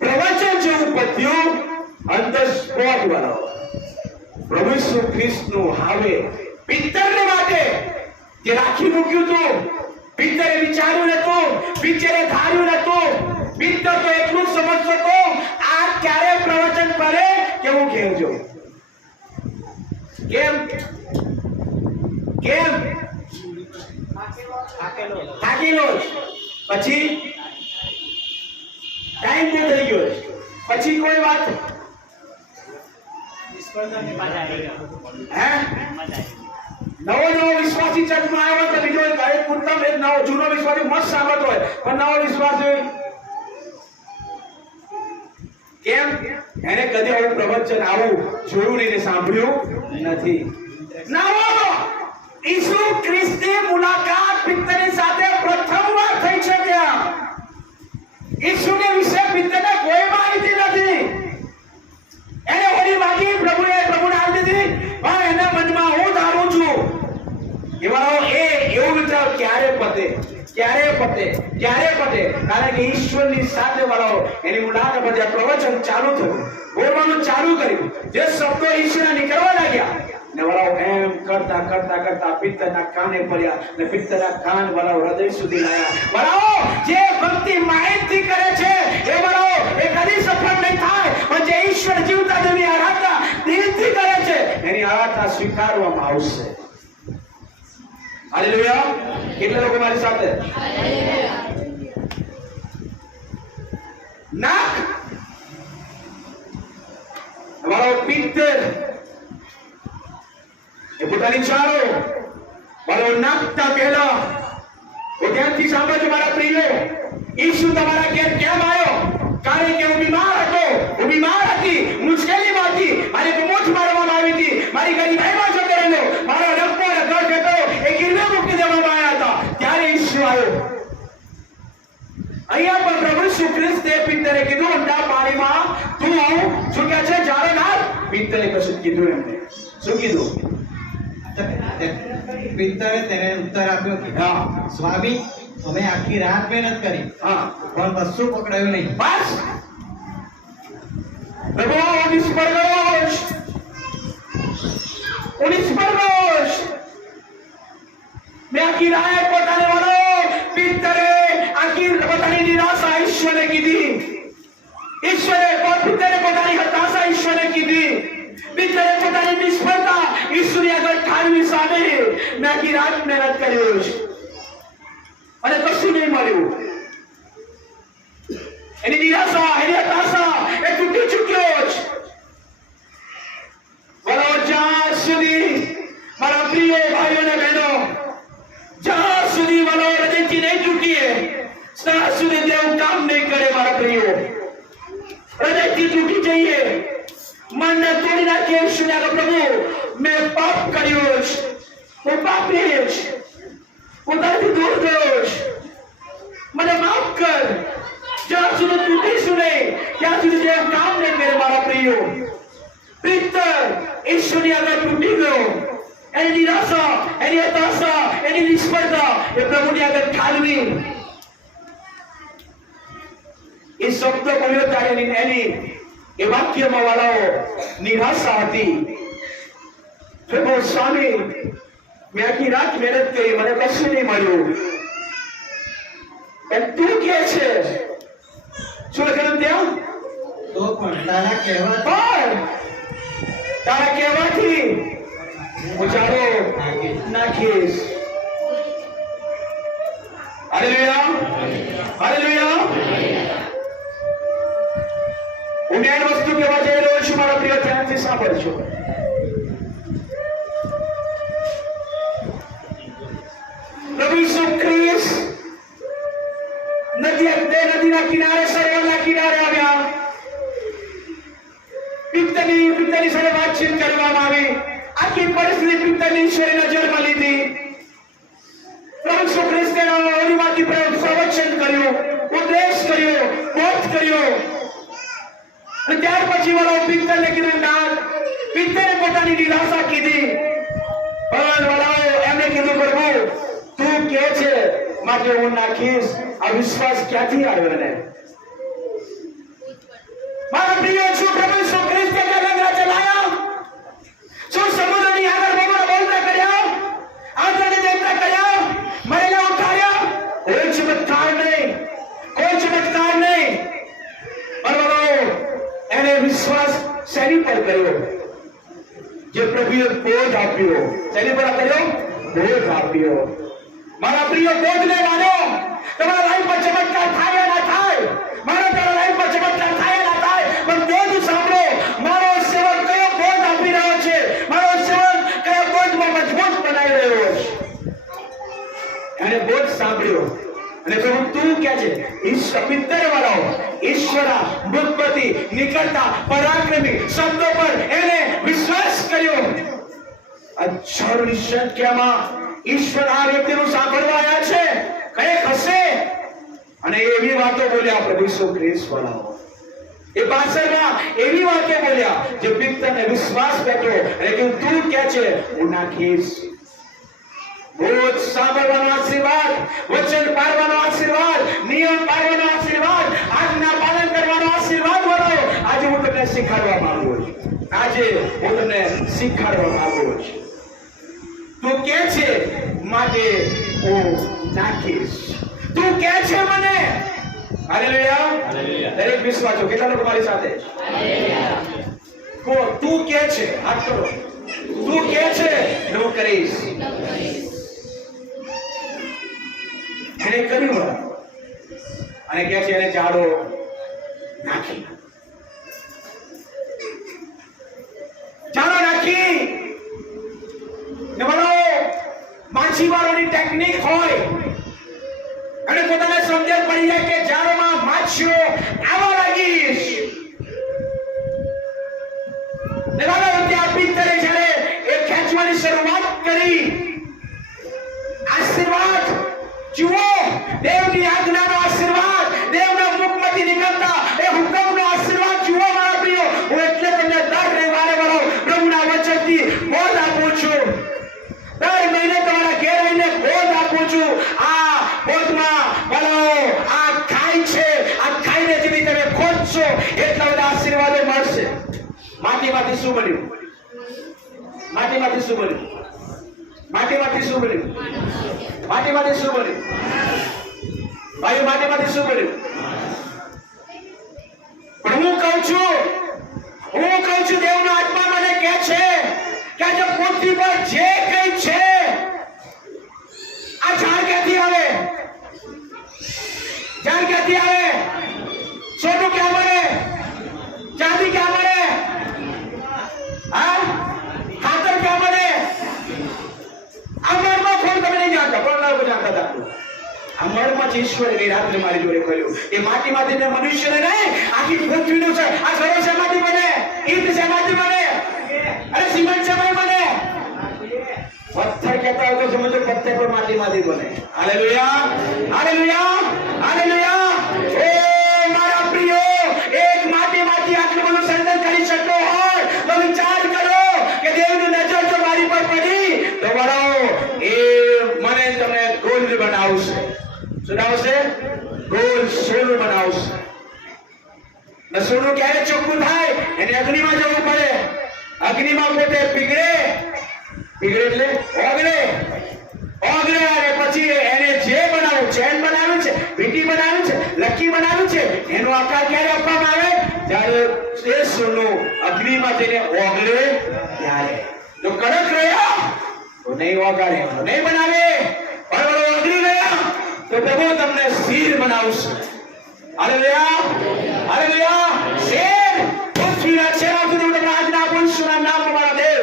પ્રવચન જેવું પત્યું. ઓન ધ સ્પોટ વાળો પ્રભુ ઈસુ ખ્રિસ્તનું હાવે પિત્તરને માટે જે રાખી મૂક્યું હતું. પિત્તરે વિચાર્યું નતું, પિત્તરે ધાર્યું નતું. પિત્તર તો એટલું સમજતો હતો, આ ક્યારે પ્રવચન કરે કે હું ઘેર જાઉં. કેમ? થાકેલો. પછી ટાઈમ પૂરો થઈ ગયો. પછી કોઈ વાત નવો વિશ્વાસી ચર્ચમાં આવ્યો તો બીજો એક ઉત્તમ એક નવો જૂનો વિશ્વાસી મસ્ત સાબત હોય, પણ નવો વિશ્વાસી કેમ? એને કદી આવું પ્રવચન આવું જોયું નહીં, સાંભળ્યું નથી. નવો ઈસુ ખ્રિસ્તની મુલાકાત પિત્તરની સાથે પ્રથમવાર થઈ છે. ત્યાં ઈસુને વિશે પિત્તરને કોઈ માહિતી નથી. એને ઓલી માગી, પ્રભુને આપી દીધી. પણ એના મનમાં હું ધારું છું એવાનો એવું વિચાર ક્યારે પતે. કારણ કે ઈશ્વરની સાથે વાળો એની મુલાકાત પછી પ્રવચન ચાલુ થયું, બોલવાનું ચાલુ કર્યું. જે શબ્દો ઈશ્વરના નીકળવા લાગ્યા ને વાળો એમ કરતા પિત્તરના કાને પડ્યા ને પિત્તરના કાન વાળો હૃદય સુધી લાયા. વાળો જે ભક્તિ માહિતી કરે છે એ વાળો એ કદી સફળ નહીં થાય. પણ જે ઈશ્વર જીવતા દેવની આરાધના દિલથી કરે છે એની આરાધના સ્વીકારવામાં આવશે. હાલેલુયા. કેટલા લોકો મારી સાથે? નાક વાળો પિત્તર એ પોતાની ચારો વાળો નાખતા પહેલા ધ્યાનથી સાંભળજો મારા પ્રિયો. ઈસુ તમારા ઘેર કેમ આવ્યો? કારણ કે હું બીમાર હતો, હું બીમાર હતી, મુશ્કેલીમાં હતી, મારી કમોઠ મારવામાં આવી હતી, મારી ગરીબાઈમાં જતો રહ્યો, મારો રખો હતો એ ગીરવે મૂકી દેવામાં આવ્યા હતા. ત્યારે ઈસુ આવ્યો. અહીંયા પણ પ્રભુ ઈસુ ખ્રિસ્તે પિત્તરે કીધું ઊંડા પાણીમાં તું શું કહે છે જાડો નાખ. પિત્તરે કશું કીધું એમને. શું કીધું? પિત્તરે તેને ઉત્તર આપ્યો કે હા સ્વામી અમે આખી રાત મહેનત કરી હા પણ કશું પકડાયું નહીં. બસ પ્રભુ નિષ્ફળ ગયો છે. હું નિષ્ફળ ગયો છે. મેં આખી રાત પોતાને વાળો પિત્તરે આખી પોતાની નિરાશા ઈશ્વરને કીધી. ઈશ્વરે પિત્તરે પોતાની હતાશા ઈશ્વરને કીધી. પિત્તરે પોતાની નિષ્ફળતા ઈશ્વરની આગળ ઠાલવી સામે મેં આખી રાત મહેનત કર્યો છે અને કશું નહીં મળ્યું. એની નિરાશા એની હતાશા એ તૂટી ચૂક્યો છે. બોલો જ્યાં સુધી મારા પ્રિય ભાઈઓ અને બહેનો જ્યાં સુધી મારો હૃદયથી નહીં તૂટીએ ત્યાં સુધી દેવ કામ નહીં કરે. મારા પ્રિયો હૃદયથી તૂટી જઈએ મનને તોડી નાખીએ ઈશ્વરને આગળ પ્રભુ મેં પાપ કર્યો છે. હું પાપી છે. હું તારાથી દૂર ગયો છું. મને માફ કર. જ્યાં સુધી તૂટીશું નહીં ત્યાં સુધી દેવ કામ નહીં કરે. મારા પ્રિયો પિત્તર ઈશ્વરની આગળ તૂટી ગયો. એની નિરાશા એની હતાશા એની નિષ્ફળતા એ પ્રભુની આગળ ઠાલવી. એ શબ્દ બોલ્યો ત્યારે એની એ વાક્યમાં વાળાઓ નિરાશા હતી. પ્રભુ સ્વામી મેં આખી રાત મહેનત કરી મને કશું નહીં મળ્યું. તું કે છે શું લખેલું ત્યાં? તો પણ તારા કહેવા પણ તારા કહેવાથી હું જાડો નાખીશ. Hallelujah hallelujah. હું મેન વસ્તુ કહેવા જઈ રહ્યો છું. મારા પ્રિય ધ્યાનથી સાંભળજો. પ્રભુ ઈસુ ખ્રિસ્ત નદીના કિનારે સરોવરના કિનારે આવ્યા. પિત્તરની સાથે વાતચીત કરવામાં આવી. આખી પરિસ્થિતિ પિત્તરની ઈશ્વરે નજરમાં લીધી. પ્રભુ ઈસુ ખ્રિસ્તે ઓલીમાંથી પ્રવચન કર્યું, ઉપદેશ કર્યો, બોધ કર્યો. અને ત્યાર પછી વાળો પિત્તરને કીધું ના. પિત્તરે પોતાની નિરાશા કીધી. પણ વાળાઓ એમને કીધું પ્રભુ તું કે છે માટે હું નાખીશ. આ વિશ્વાસ ક્યાંથી આવ્યો એને? મારા પ્રિય શું પ્રભુ ઈસુ ખ્રિસ્તે ગંગા ચલાયા? શું સમુદ્રની આગળ બબડા બોલતા કર્યા? આંતરને દેવતા કર્યા? મરેલા ઉઠાડ્યા? કોઈ ચમત્કાર નહીં. કોઈ ચમત્કાર નહીં. પણ એને વિશ્વાસ શેની પર કર્યો? જે પ્રભુએ બોધ આપ્યો. શેની પર કર્યો? બોધ આપ્યો. મારા પ્રિય બોધને માનો. તમારા લાઈફ પર ચમત્કાર થાય ના થાય. મારા તારા લાઈફ પર ચમત્કાર થાય ના થાય. પણ બોધ સાંભળો. મારો સેવક કયો બોધ આપી રહ્યો છે? મારો સેવક કયો બોધમાં મજબૂત બનાવી રહ્યો છે? એને બોધ સાંભળ્યો અને પ્રભુ તું કે છે ઈશ્વર પિત્તર વાળો ઈશ્વરા મુખપતિ નીકળતા પરાક્રમી શબ્દો પર એને વિશ્વાસ કર્યો. હજારોની સંખ્યામાં ઈશ્વર આ વ્યક્તિનું સાંભળવા આવ્યા છે. કંઈક હશે અને એવી વાતો બોલ્યા પ્રભુ ઈસુ ખ્રિસ્ત વાળાઓ. એ પાછળમાં એવી વાતો બોલ્યા જે પિત્તરને વિશ્વાસ બેઠો અને તું કે છે હું નાખીશ. બોધ સાંભળવાનો આશીર્વાદ, વચન પાળવાનો આશીર્વાદ, નિયમ પાળવાનો આશીર્વાદ, આજ્ઞા પાલન કરવાનો આશીર્વાદ વાળો આજે હું તમને શીખવાડવા માંગુ છું. આજે હું તમને શીખવાડવા માંગુ છું. તું કે છે માટે હું નાખીશ. તું કે છે મને. Hallelujah hallelujah. દરેક વિશ્વાસો કેટલા લોકો મારી સાથે? હાલેલુયા. તું કે છે હાથ કરો. તું કે છે હું કરીશ. એને કર્યું અને કે છે એને જાડો નાખી. જાડો નાખી ને બોલો માછીમારોની ટેકનિક હોય અને પોતાને સમજણ પડી જાય કે જાળોમાં માછીઓ આવવા લાગીશ. ને બોલો ત્યાં પિત્તરે જ્યારે એ ખેંચવાની શરૂઆત કરી. આશીર્વાદ જુઓ, દેવની આજ્ઞાનો આશીર્વાદ માટીમાંથી શું બન્યું? માટીમાંથી શું બન્યું? માટીમાંથી શું બન્યું? માટીમાંથી શું બન્યું? ભાઈ માટીમાંથી શું બન્યું? પણ હું કહું છું દેવનો આત્મા મને કહે છે કે આજે પૃથ્વી પર જે કંઈ છે આ ઝાડ ક્યાંથી આવે? ઝાડ ક્યાંથી આવે? સોનું ક્યાં મળે? ચાંદી ક્યાં મળે? હા, ખાતર ક્યાં મળે? આ મળમાં કોણ તમે નહીં જાણતા? કોણ લોકો જાણતા હતા? આ મળમાં જ ઈશ્વરે ગઈ રાત્રે મારી જોડે કર્યું. એ માટીમાંથી ને મનુષ્યને નહીં, આખી પૃથ્વીનું છે. આ ઘરો શેમાંથી બને? ઈંટ શેમાંથી બને? અરે સિમેન્ટ શેમાંથી બને? પથ્થર કહેતા હોય તો સમજો પથ્થર પણ માટીમાંથી બને. Hallelujah, hallelujah, hallelujah. ઓ મારા પ્રિયો, એક માટીમાંથી આટલું બધું સંદન કરી શકતો હોય તો વિચાર કરો કે દેવની નજર જો મારી પર પડી તો વળો એ મને તમને ગોલ્ડ બનાવશે. શું બનાવશે? ગોલ્ડ, સોનું બનાવશે. ને સોનું ક્યારે ચોખ્ખું થાય? એને અગ્નિમાં જવું પડે. અગ્નિમાં પોતે પીગળે એટલે ઓગળે અને પછી એને જે બનાવ્યું, ચેન બનાવ્યું છે, વીંટી બનાવ્યું છે, લકી બનાવ્યું છે, એનો આકાર ક્યારે આપવામાં આવે? જ્યારે એ સોનું અગ્નિમાં જઈને ઓગળે ત્યારે. જો કડક રહ્યા તો નહીં ઓગાળે, નહીં બનાવે. પણ ઓગળી ગયા તો પ્રભુ તમને શીર બનાવશે. Hallelujah, hallelujah. શેર પૃથ્વીના છેડા સુધી તમને આજના આપું ઈશ્વરના નામમાં મારા દેવ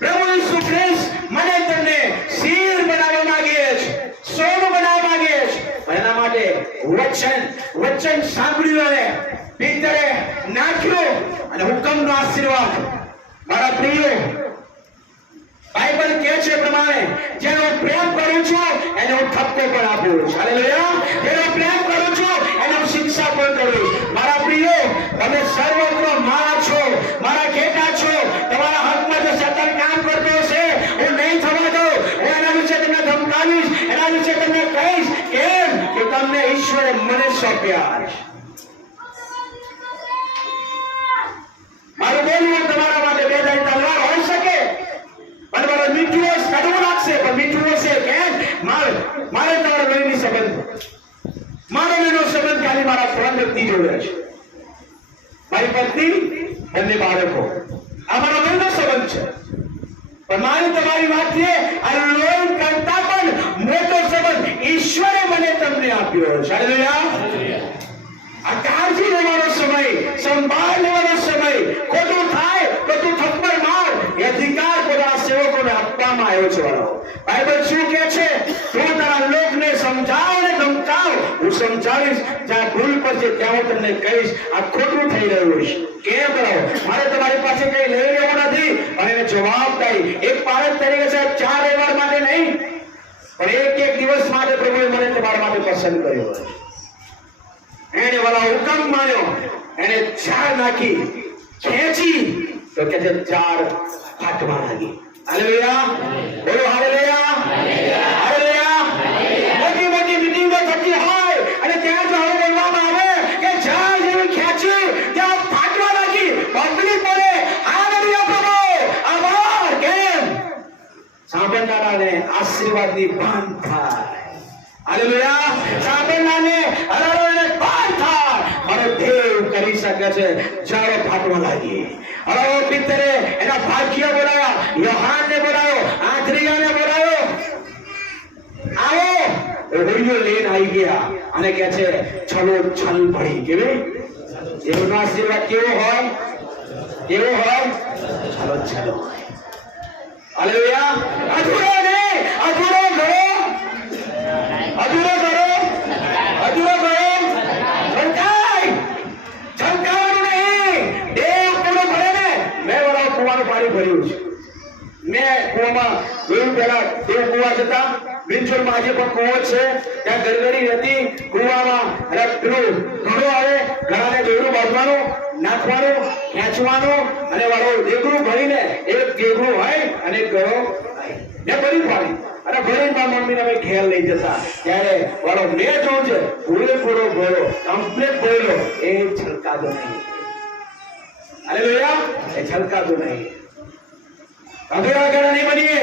પ્રભુ ઈસુ ખ્રિસ્ત મને તમને શીર બનાવવા માંગે છે, સોનું બનાવવા માંગે છે. એના માટે વચન સાંભળ્યું અને ભીતરે નાખ્યું અને હુકમનો આશીર્વાદ. મારા પ્રિયો, બાઇબલ કહે છે પ્રમાણે જેનો પ્રેમ કરું છું એને હું ઠપકો પણ આપું છું. હાલેલુયા. જેનો પ્રેમ કરું છું એને હું શિક્ષા પણ કરું છું. મારા પ્રિયો, તમે સર્વત્ર મારા છો, મારા ઘેટા છો. તમારા હકમાં જો શેતાન કામ કરતો હશે હું નહીં થવા દઉં. હું એના વિશે તમને ધમકાવીશ, એના વિશે તમને કહીશ. કેમ કે તમને ઈશ્વરે મને સોંપ્યા. મારું બોલવું તમારા માટે બે ધારી તલવાર હોઈ શકે, પણ મારો મીઠું કડવું લાગશે, પણ મીઠું હશે. કેમ? મારે તમારા લોહીની સંબંધ, મારો એનો સંબંધ ખાલી મારા ત્રણ વ્યક્તિ જોડે છે. મારી પત્ની, બંને બાળકો, આ મારો બંને સંબંધ છે. પણ મારી તમારી વાત છે, આ લોહી કરતા પણ મોટો સંબંધ ઈશ્વરે મને તમને આપ્યો છે. હાલેલુયા. આ કાળજી લેવાનો સમય, સંભાળ લેવાનો સમય. ખોટું થાય તો તું થપ્પડ માર, એ અધિકાર બધા સેવકોને આપવામાં આવ્યો છે. બાઇબલ શું કહે છે? તું તારા લોકને સમજાવ અને ધમકાવ, હું સમજાવીશ. જ્યાં ભૂલ પડશે ત્યાં હું તમને કહીશ આ ખોટું થઈ રહ્યું છે. કેમ કરાવો? મારે તમારી પાસે કઈ લઈ લેવું નથી, પણ એને જવાબદારી એક પારક તરીકે સાહેબ 4 રવિવાર માટે નહીં, પણ એક દિવસ માટે પ્રભુએ મને તમારા માટે પસંદ કર્યો છે. એને વાળા હુકમ માન્યો, એને ઝાડ નાખી, ખેંચી તો કે છે ઝાડ ફાટવા લાગી. હાલેલુયા, બોલો હાલેલુયા, હાલેલુયા. મોટી મોટી મીટિંગો થતી હોય અને ત્યાં જો હવે બોલવામાં આવે કે ઝાડ જેવી ખેંચી ત્યાં ફાટવા લાગી, પબ્લિક બોલે હાલેલુયા પ્રભુ, આભાર. કેમ? સાંભળનારાને આશીર્વાદની ભાન થાય. હાલેલુયા. સાંભળનારને હરારોને ભાન થાય. મારો દેવ કરી શકે છે. ઝાડો ફાટવા લાગી. હવે પિત્તરે એના ભાગ્ય બોલાયા, યોહાનને બોલાયો, આંધળીયાને બોલાયો. આવો હોડીઓ લઈને આવી ગયા અને કહે છે છલો છલ પડી. કેવી? એનો આશીર્વાદ કેવો હોય? કેવો હોય? છલો છલો. હાલેલુયા. અધૂરો નહીં, અધૂરો કરો, અધૂરો કરો, અધૂરો કરો. છલકાવાનું નહીં. દેવ પૂરો ભરે ને. મેં વળાવ કુવાનું પાણી ભર્યું છે. મેં કુવામાં જોયું પેલા દેવ કુવા જતા વિંછોડમાં આજે પણ કુવો છે. ત્યાં ગરગડી હતી કુવામાં. અને પેલું ઘડો આવે, ઘડાને દોરડું બાંધવાનું, નાખવાનું, ખેંચવાનું અને વાળો દેગડું ભરીને એક દેગડું હોય અને ઘડો ને ભરી પાડી અને ભરીને મારા મમ્મીને અમે ઘેર લઈ જતા. ત્યારે વાળો મેં જોઉં છે પૂરેપૂરો ભર્યો, કમ્પ્લીટ ભરેલો, એ છલકાતો નહીં. હાલેલુયા. એ છલકાતું નહીં. અધૂરા ઘર નહીં બનીએ.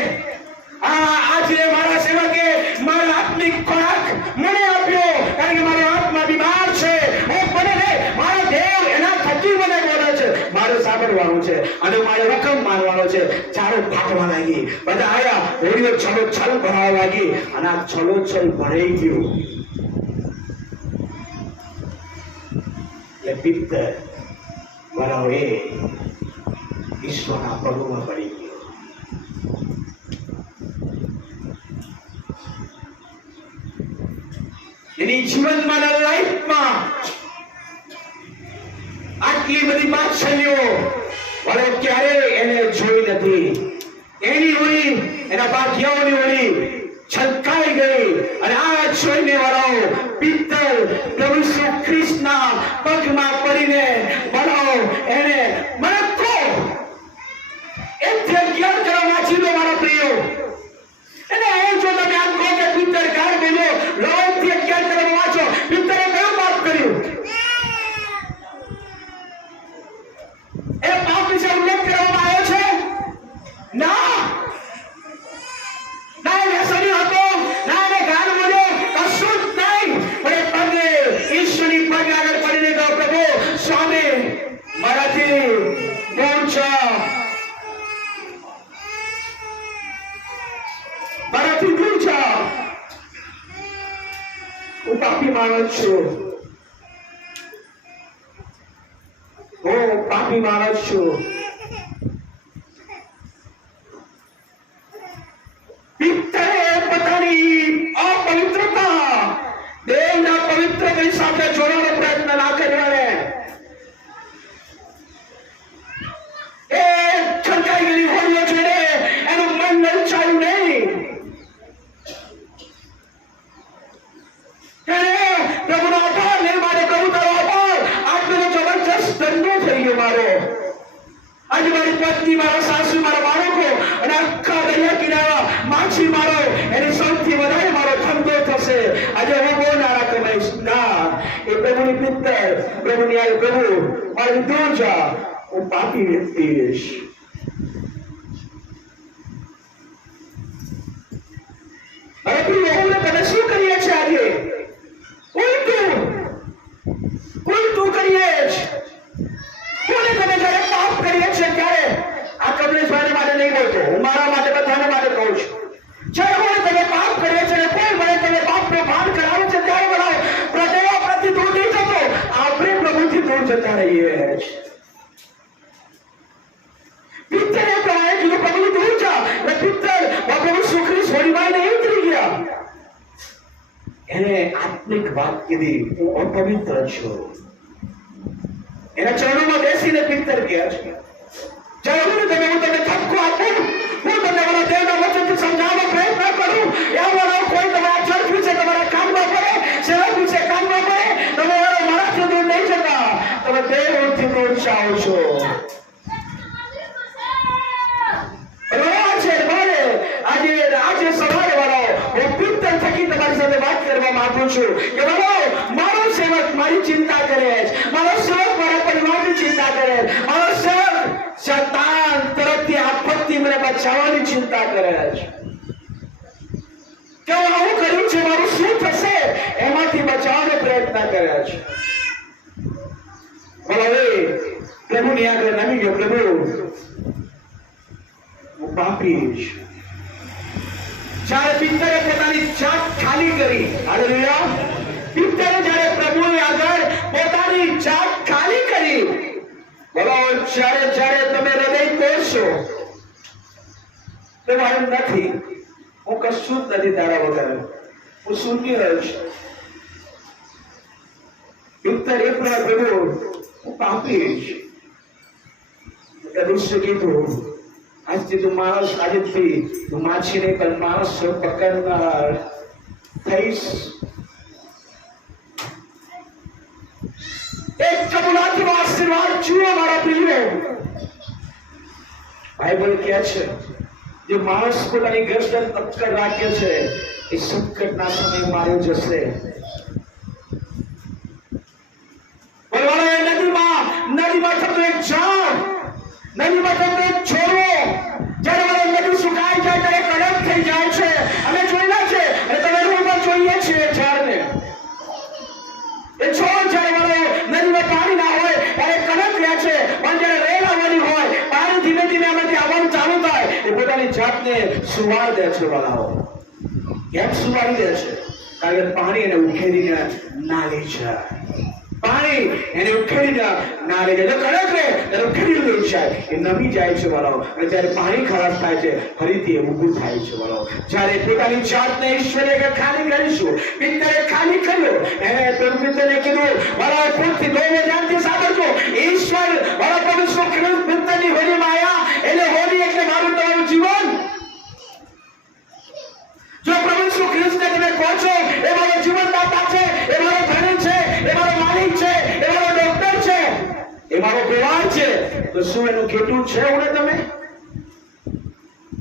આજે મારા સેવકે મારો આત્મિક ખોરાક મને આપ્યો, કારણ કે મારો આત્મા બીમાર છે. હું બને મારો દેવ એના થકી મને બોલે છે, મારે સાંભળવાનું છે અને મારે રકમ માનવાનો છે. ચારો ફાટવા લાગી, બધા આયા, હોડીઓ છલો છલ ભરાવા લાગી અને આ છલો છલ ભરાઈ ગયું. એટલે પિત્તર મારા એ ઈશ્વરના પગમાં પડી ગયો. એની જીવનમાં લાઈફમાં આટલી બધી માછલીઓ વળે ક્યારે એને જોઈ નથી. એની હોળી, એના ભાગ્યાઓની હોળી છલકાઈ ગઈ અને આ જોઈને વળાઓ પિત્તર પ્રભુ શ્રી કૃષ્ણના પગમાં પડીને વળાઓ એને મરકો એટલે જ્ઞાન કરવા વાંચી લો મારા પ્રિયો. અને એ જો તમે આમ કહો કે પિત્તર ગાળ બોલ્યો, લોહીથી અજ્ઞાન કરવા વાંચો, પિત્તરે કયું પાપ કર્યું? એ પાપ વિશે ઉલ્લેખ કરવામાં આવ્યો છે? ના, ના એ વ્યસની હતો, ના એને ગાળ બોલ્યો, કશું જ નહીં. પણ એ પગે ઈશ્વરની પગે આગળ પડીને કહો, પ્રભુ સ્વામી મારાથી દૂર છો, મારાથી દૂર છો, હું પાપી માણસ છું, હું પાપી માણસ છું. પિત્તરે પોતાની અપવિત્રતા દેવના પવિત્ર ભાઈ સાથે જોડવાનો પ્રયત્ન ના કર્યો ને એ છલકાઈ ગયેલી હોળીઓ જોઈને એનું મન લલચાયું નહીં. પ્રભુનો આભાર ને મારે કહું તારો આભાર, આટલો જબરજસ્ત ધંધો થઈ ગયો મારો. આજે મારી પત્ની, મારા સાસુ, મારા બાળકો અને આખા દરિયા કિનારા માછી મારો એની સૌથી વધારે મારો ધંધો થશે. આજે હું બહુ નારા કમાઈશ. ના, એ પ્રભુની પિત્તર, પ્રભુની આ પ્રભુ મારી દૂર જા, હું પાપી વ્યક્તિ રહીશ. હવે પ્રિય, તમે શું કરીએ છીએ આજે? ઉલટું કરીએ છીએ. કોને તમે જ્યારે પાપ કરીએ છીએ ત્યારે આ કમલેશભાઈ માટે નહીં બોલતો, હું મારા માટે બધાને માટે કહું છું. જ્યારે હું તમે પાપ કરીએ છીએ, કોઈ મને તમે પાપનો ભાન કરાવે છે ત્યારે બનાવો પ્રદેવ આપણાથી દૂર નહીં જતો, આપણે પ્રભુથી દૂર જતા રહીએ. પિત્તરે પ્રમાણે કીધું પ્રભુ દૂર જા, અને પિત્તર પ્રભુ સુખરી છોડીમાં નહીં ઉતરી ગયા. એને આત્મિક વાત કીધી, હું અપવિત્ર છું. એના ચરણોમાં બેસીને પિત્તર કહે છે, ચાલો તમે હું તમને ઠપકો આપું, હું તમને મારા દેવના વચનથી સમજાવવાનો પ્રયત્ન કરું. એવા કોઈ તમારા ચર્ચ વિશે તમારા કામ ન પડે, સેવક વિશે કામ ન પડે, તમે મારાથી દૂર નહીં જતા, તમે દેવથી દૂર જાઓ છો. આજે સવારે વાળો હું પિત્તર થકી તમારી સાથે વાત કરવા માંગુ છું કે મારો સેવક મારી ચિંતા કરે છે, મારો સેવક મારા પરિવારની ચિંતા કરે છે, મારો સેવક શૈતાન તરફથી આપત્તિ મને બચાવવાની ચિંતા કરે છે કે હું આવું કર્યું છે, મારું શું થશે, એમાંથી બચાવવાનો પ્રયત્ન કરે છે. હવે પ્રભુની આગળ નમી ગયો, પ્રભુ હું પાપી છું. જ્યારે પિત્તરે પોતાની જાત ખાલી કરી, હાલેલુયા, પિત્તરે જ્યારે પ્રભુની આગળ પોતાની જાત ખાલી કરી, બોલો, જ્યારે તમે હૃદય તોડશો તો મારું નથી, હું કશું જ નથી તારા વગર, હું શૂન્ય છું. પિત્તર એ પ્રભુ હું પાપી છું. પ્રભુ કીધું, આજથી તું માણસ, આજથી તું માછી નહીં પણ માણસ પકડનાર થઈશ. એક કબૂલાતનો આશીર્વાદ જુઓ મારા પ્રિયો. બાઇબલ કહે છે જે માણસ પોતાની ગરદન અક્કડ રાખે છે એ સંકટના સમય માર્યો જશે. નદીમાં થતું એક ઝાડ નદીમાં તમને છોડવો જ્યારે મારો નદી સુકાઈ જાય ત્યારે કડક થઈ જાય છે. અમે જોયેલા છે અને તમે રૂમમાં જોઈએ છીએ ઝાડને. એ છોડ જ્યારે મારો નદીમાં પાણી ના હોય ત્યારે કડક રહે છે, પણ જ્યારે રેલ આવવાની હોય પાણી ધીમે ધીમે આમાંથી આવવાનું ચાલુ થાય એ પોતાની જાતને સુવાડી દે છે. વાલાઓ કેમ સુવાડી દે છે? કારણ કે પાણી એને ઉખેડીને ના લઈ જાય. પાણી એને ઉખેડીને ના લઈ જાય. કડક રહે એને ઉખેડી લઈ જાય, એ નમી જાય છે વાલાઓ. અને જ્યારે પાણી ખરાબ થાય છે ફરીથી એ ઊભું થાય છે વાલાઓ. જ્યારે પોતાની જાતને ઈશ્વરે ખાલી કરીશું, પિત્તરે ખાલી કર્યો, એને પિત્તરે કીધું વાલાઓ પૂરથી દોને ધ્યાનથી સાંભળજો. ઈશ્વર વાલા પ્રભુ ખ્રિસ્ત પિત્તરની હોલી માયા એટલે હોલી એટલે મારું તમારું જીવન. જો પ્રભુ ખ્રિસ્તને તમે કહો છો એ મારો જીવનદાતા છે, એ મારો ધણી છે, એ મારો માલિક છે, એ મારો ડોક્ટર છે, એ મારો ગોવાળ છે, તો શું એનું કેટલું છે ઓને તમે?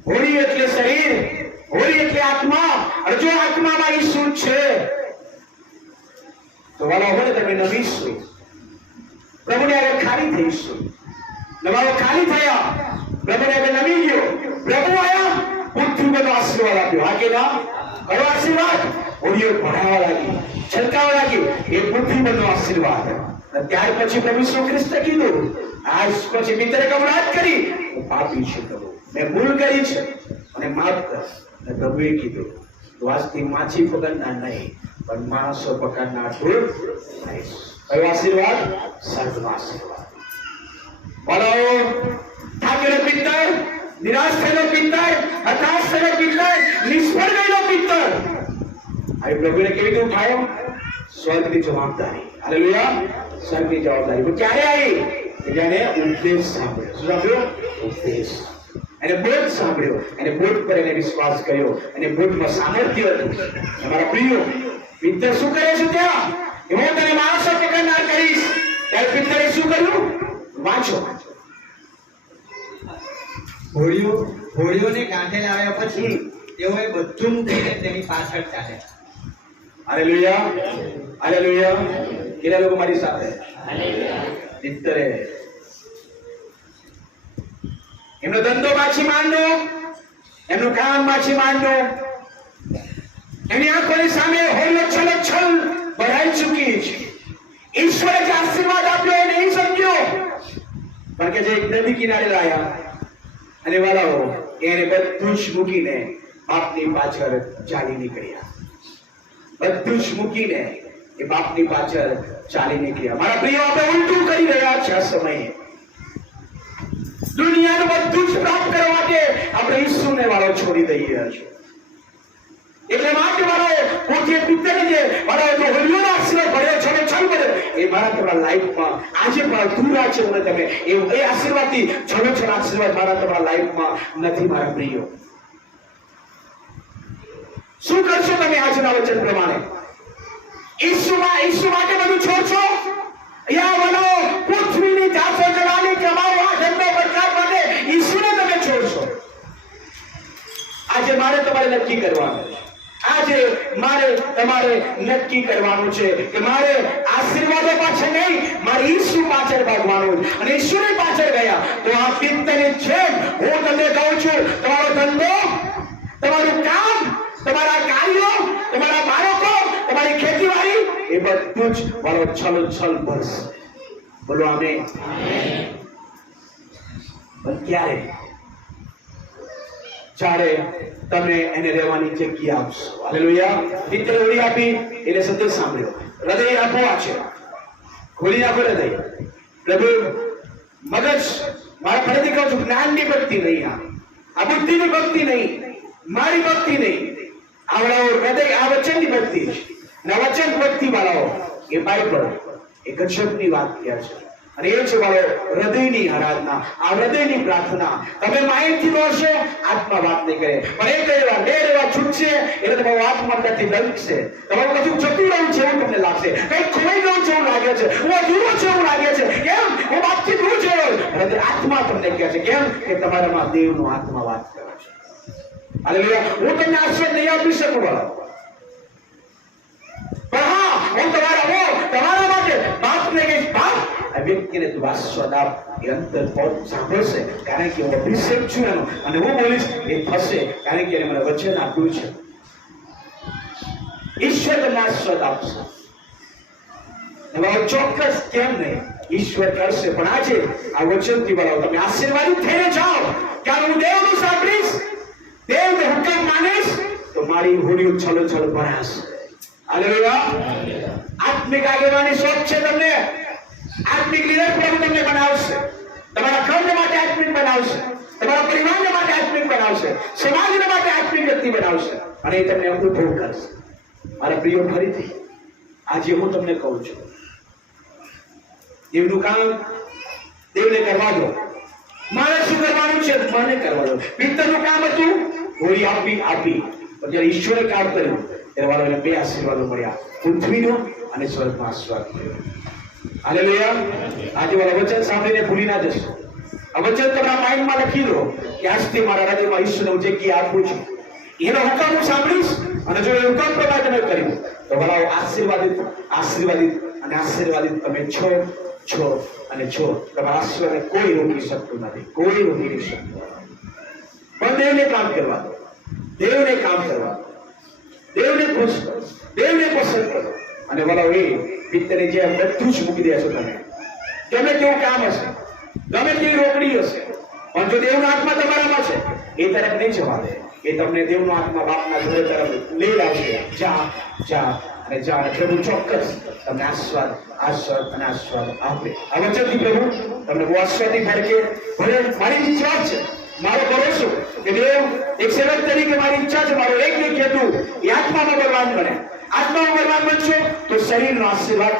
હોળી એટલે શરીર, હોળી એટલે આત્મા. અને જો આત્મામાં ઈસુ છે તો વાલો હવે તમે નમીશું, પ્રભુને આગળ ખાલી થઈશું. નવાઓ ખાલી થયા, પ્રભુને આગળ નમી ગયો, પ્રભુ આયા, પૃથ્વી બધો આશીર્વાદ આપ્યો. હા કે ના? કયો આશીર્વાદ? હોળીઓ ભરાવા લાગી, છલકાવા લાગી, એ પૃથ્વી બધો આશીર્વાદ. ત્યાર પછી પ્રભુ ઈસુ ખ્રિસ્તે કીધું, આજ પછી પિત્તરે કબૂલાત કરી, હું પાપી છું પ્રભુ, મેં ભૂલ કરી છે અને માફ કર. અને પ્રભુએ કીધું તું આજથી માછી પકડનાર નહીં પણ માણસો પકડનાર તું થઈશ. કયો આશીર્વાદ? સર્વનો આશીર્વાદ. બોલો થાકેલો પિત્તર, નિરાશ થયેલો પિત્તર, હતાશ થયેલો પિત્તર, નિષ્ફળ ગયેલો પિત્તર હવે પ્રભુને કેવી રીતે ઉઠાયો? સ્વર્ગની જવાબદારી. હાલેલુયા. સ્વર્ગની જવાબદારી ક્યારે આવી? જેને ઉપદેશ સાંભળ્યો. શું સાંભળ્યો? ઉપદેશ. એને બોધ સાંભળ્યો, એને બોધ પર એને વિશ્વાસ કર્યો, અને બોધમાં સામર્થ્ય હતું. અમારા પ્રિયો પિત્તર શું કરે છે ત્યાં? હું તને માણસો પકડનાર કરીશ. ત્યારે પિત્તરે શું કર્યું? વાંચો. હોળીઓને કાંઠે લાવ્યા પછી તેઓએ બધું મૂકીને તેની પાછળ ચાલે. હાલેલુયા. હાલેલુયા. કેટલા લોકો મારી સાથે? પિત્તરે એમનો ધંધો માછી માંડો, એમનું કામ માછી માંડો, એની આંખોની સામે હોળીઓ છલછલ ભરાઈ ચૂકી છે. ઈશ્વરે જે આશીર્વાદ આપ્યો એ નહીં સમજ્યો, પણ કે જે નદી કિનારે લાયા અને વાળાઓ એને બધું જ મૂકીને બાપની પાછળ ચાલી નીકળ્યા. બધું જ મૂકીને એ બાપની પાછળ ચાલી નીકળ્યા. મારા પ્રિય, આપણે ઉલટું કરી રહ્યા છે આ સમયે. દુનિયાનું બધું જ પ્રાપ્ત કરવા માટે આપણે ઈસુને વાળો છોડી દઈ રહ્યા છીએ. એટલે માટે વાળો પોતે પિત્તરે જે વાળો જો હોળીઓનો આશીર્વાદ ભર્યો છે, છલ ભર્યો, એ મારા તમારા લાઈફમાં આજે પણ અધૂરા છે. મને તમે એ આશીર્વાદથી છલો આશીર્વાદ મારા તમારા લાઈફમાં નથી. મારા પ્રિયો, શું કરશો તમે આજના વચન પ્રમાણે? ઈસુ માટે બધું છોડશો? યા વાળો પૃથ્વીની જાસો જવાની કમાવો આ ધંધો પ્રચાર માટે ઈસુને તમે છોડશો? આજે મારે તમારે નક્કી કરવાનું છે. આજે મારે તમારે નક્કી કરવાનું છે કે મારે આશીર્વાદો પાછળ નહીં, મારે ઈસુ પાછળ ભાગવાનું. અને ઈસુની પાછળ ગયા તો આ પિત્તરની જેમ હું તમને કહું છું, તમારો ધંધો, તમારું કામ, તમારા કાર્યો, તમારા બાળકો, તમારી ખેતીવાડી એ બધું જ મારો છલ ભરશે. બોલો આમેન. પણ ક્યારે? જ્યારે તમે એને રહેવાની જગ્યા આપશો. હાલેલુયા. પિત્તરે હોળી આપી એટલે સંદેશ સાંભળ્યો. હૃદય આપવા છે, ખોલી નાખો હૃદય. પ્રભુ મગજ, મારા ફરીથી કહું છું, જ્ઞાનની ભક્તિ નહીં, આ બુદ્ધિની ભક્તિ નહીં, મારી ભક્તિ નહીં, આવડાઓ હૃદય આ વચનની ભક્તિ છે. વચન ભક્તિ વાળાઓ એ બાઇબલ એ ગજબની વાત કહે છે. અને એ છે વાળો હૃદયની આરાધના, આ હૃદયની પ્રાર્થના. તમે માઇન્ડથી દોડશો, આત્મા વાત નહીં કરે. પણ એક એવા બે એવા છૂટશે એટલે તમારો આત્મા અંદરથી લલકશે. તમારું કશું જતું રહ્યું છે એવું તમને લાગશે, કંઈક ખોવાઈ ગયું છે એવું લાગે છે, હું અધૂરો છે એવું લાગે છે. કેમ? હું વાતથી દૂર છે. હૃદય આત્મા તમને કહે છે. કેમ? કે તમારામાં દેવનો આત્મા વાત કરે છે. હાલેલુયા. હું તમને આશીર્વાદ નહીં આપી શકું વાળા, પણ હા, હું તમારા માટે બાપને કહીશ, બાપ વ્યક્તિને તું આસ્વાદ આપ. એ અંતર પદ સાંભળશે કારણ કે હું અભિષેક છું એનો, અને હું બોલીશ એ થશે કારણ કે એને મને વચન આપ્યું છે. ઈશ્વર તમને આસ્વાદ આપશે. એમાં ચોક્કસ કેમ નહીં, ઈશ્વર કરશે. પણ આજે આ વચનથી બોલાવો, તમે આશીર્વાદિત થઈને જાઓ કે હું દેવનું સાંભળીશ, દેવનો હુકમ માનીશ તો મારી હોડીઓ છલો છલો ભરાશે. હાલેલુયા. આત્મિક આગેવાની શોખ છે તમને, આત્મિક લીડર પ્રભુ તમને બનાવશે, તમારા ખંડ માટે આત્મિક બનાવશે, તમારા પરિવારને માટે આત્મિક બનાવશે, સમાજને માટે આત્મિક વ્યક્તિ બનાવશે, અને એ તમને અનુભવ કરશે. મારા પ્રિય, ફરીથી આજે હું તમને કહું છું, દેવનું કામ દેવને કરવા દો. મારે શું કરવાનું છે મને કરવા દો. પિત્તરનું કામ હતું હોળી આપી, પણ જ્યારે ઈશ્વરે કામ કર્યું ત્યારે વાળાને બે આશીર્વાદો મળ્યા, પૃથ્વીનો અને સ્વર્ગનો આશીર્વાદ મળ્યો. હાલેલુયા. આજે વાળા વચન સાંભળીને ભૂલી ના જશો. આ વચન તમારા માઇન્ડમાં લખી લો કે આજથી મારા રાજ્યમાં ઈશ્વરને હું જગ્યા આપું છું. એનો હુકમ હું સાંભળીશ, અને જો એ હુકમ પ્રમાણે તમે કર્યું તો વડાઓ આશીર્વાદિત અને આશીર્વાદિત તમે છો અને છો. તમારા આશીર્વાદને કોઈ રોકી શકતું નથી, કોઈ રોકી નહીં શકતું. પણ દેવને કામ કરવા દો, દેવને કામ કરવા દો, દેવને ખુશ કરો, દેવને પસંદ કરો, અને વડાઓ એ પિત્તરની જેમ બધું જ મૂકી દેશો. તમે ગમે તેવું કામ હશે, ગમે તેવી રોકડી હશે, પણ જો દેવનો આત્મા તમારામાં છે એ તરફ નહીં જવા દે. એ તમને દેવનો આત્મા બાપના ઘર તરફ લઈ આવશે. જા અને પ્રભુ ચોક્કસ તમને આસ્વાદ આપે. આ વચનથી પ્રભુ તમને બહુ આસ્વાદથી ફરકે. ભલે મારી જવાબ છે, મારો ભરોસો કે દેવ એક સેવક તરીકે મારી ઈચ્છા છે મારો એક હેતુ એ આત્મામાં બળવાન બને. આત્મામાં બળવાન બનશો તો શરીરનો આશીર્વાદ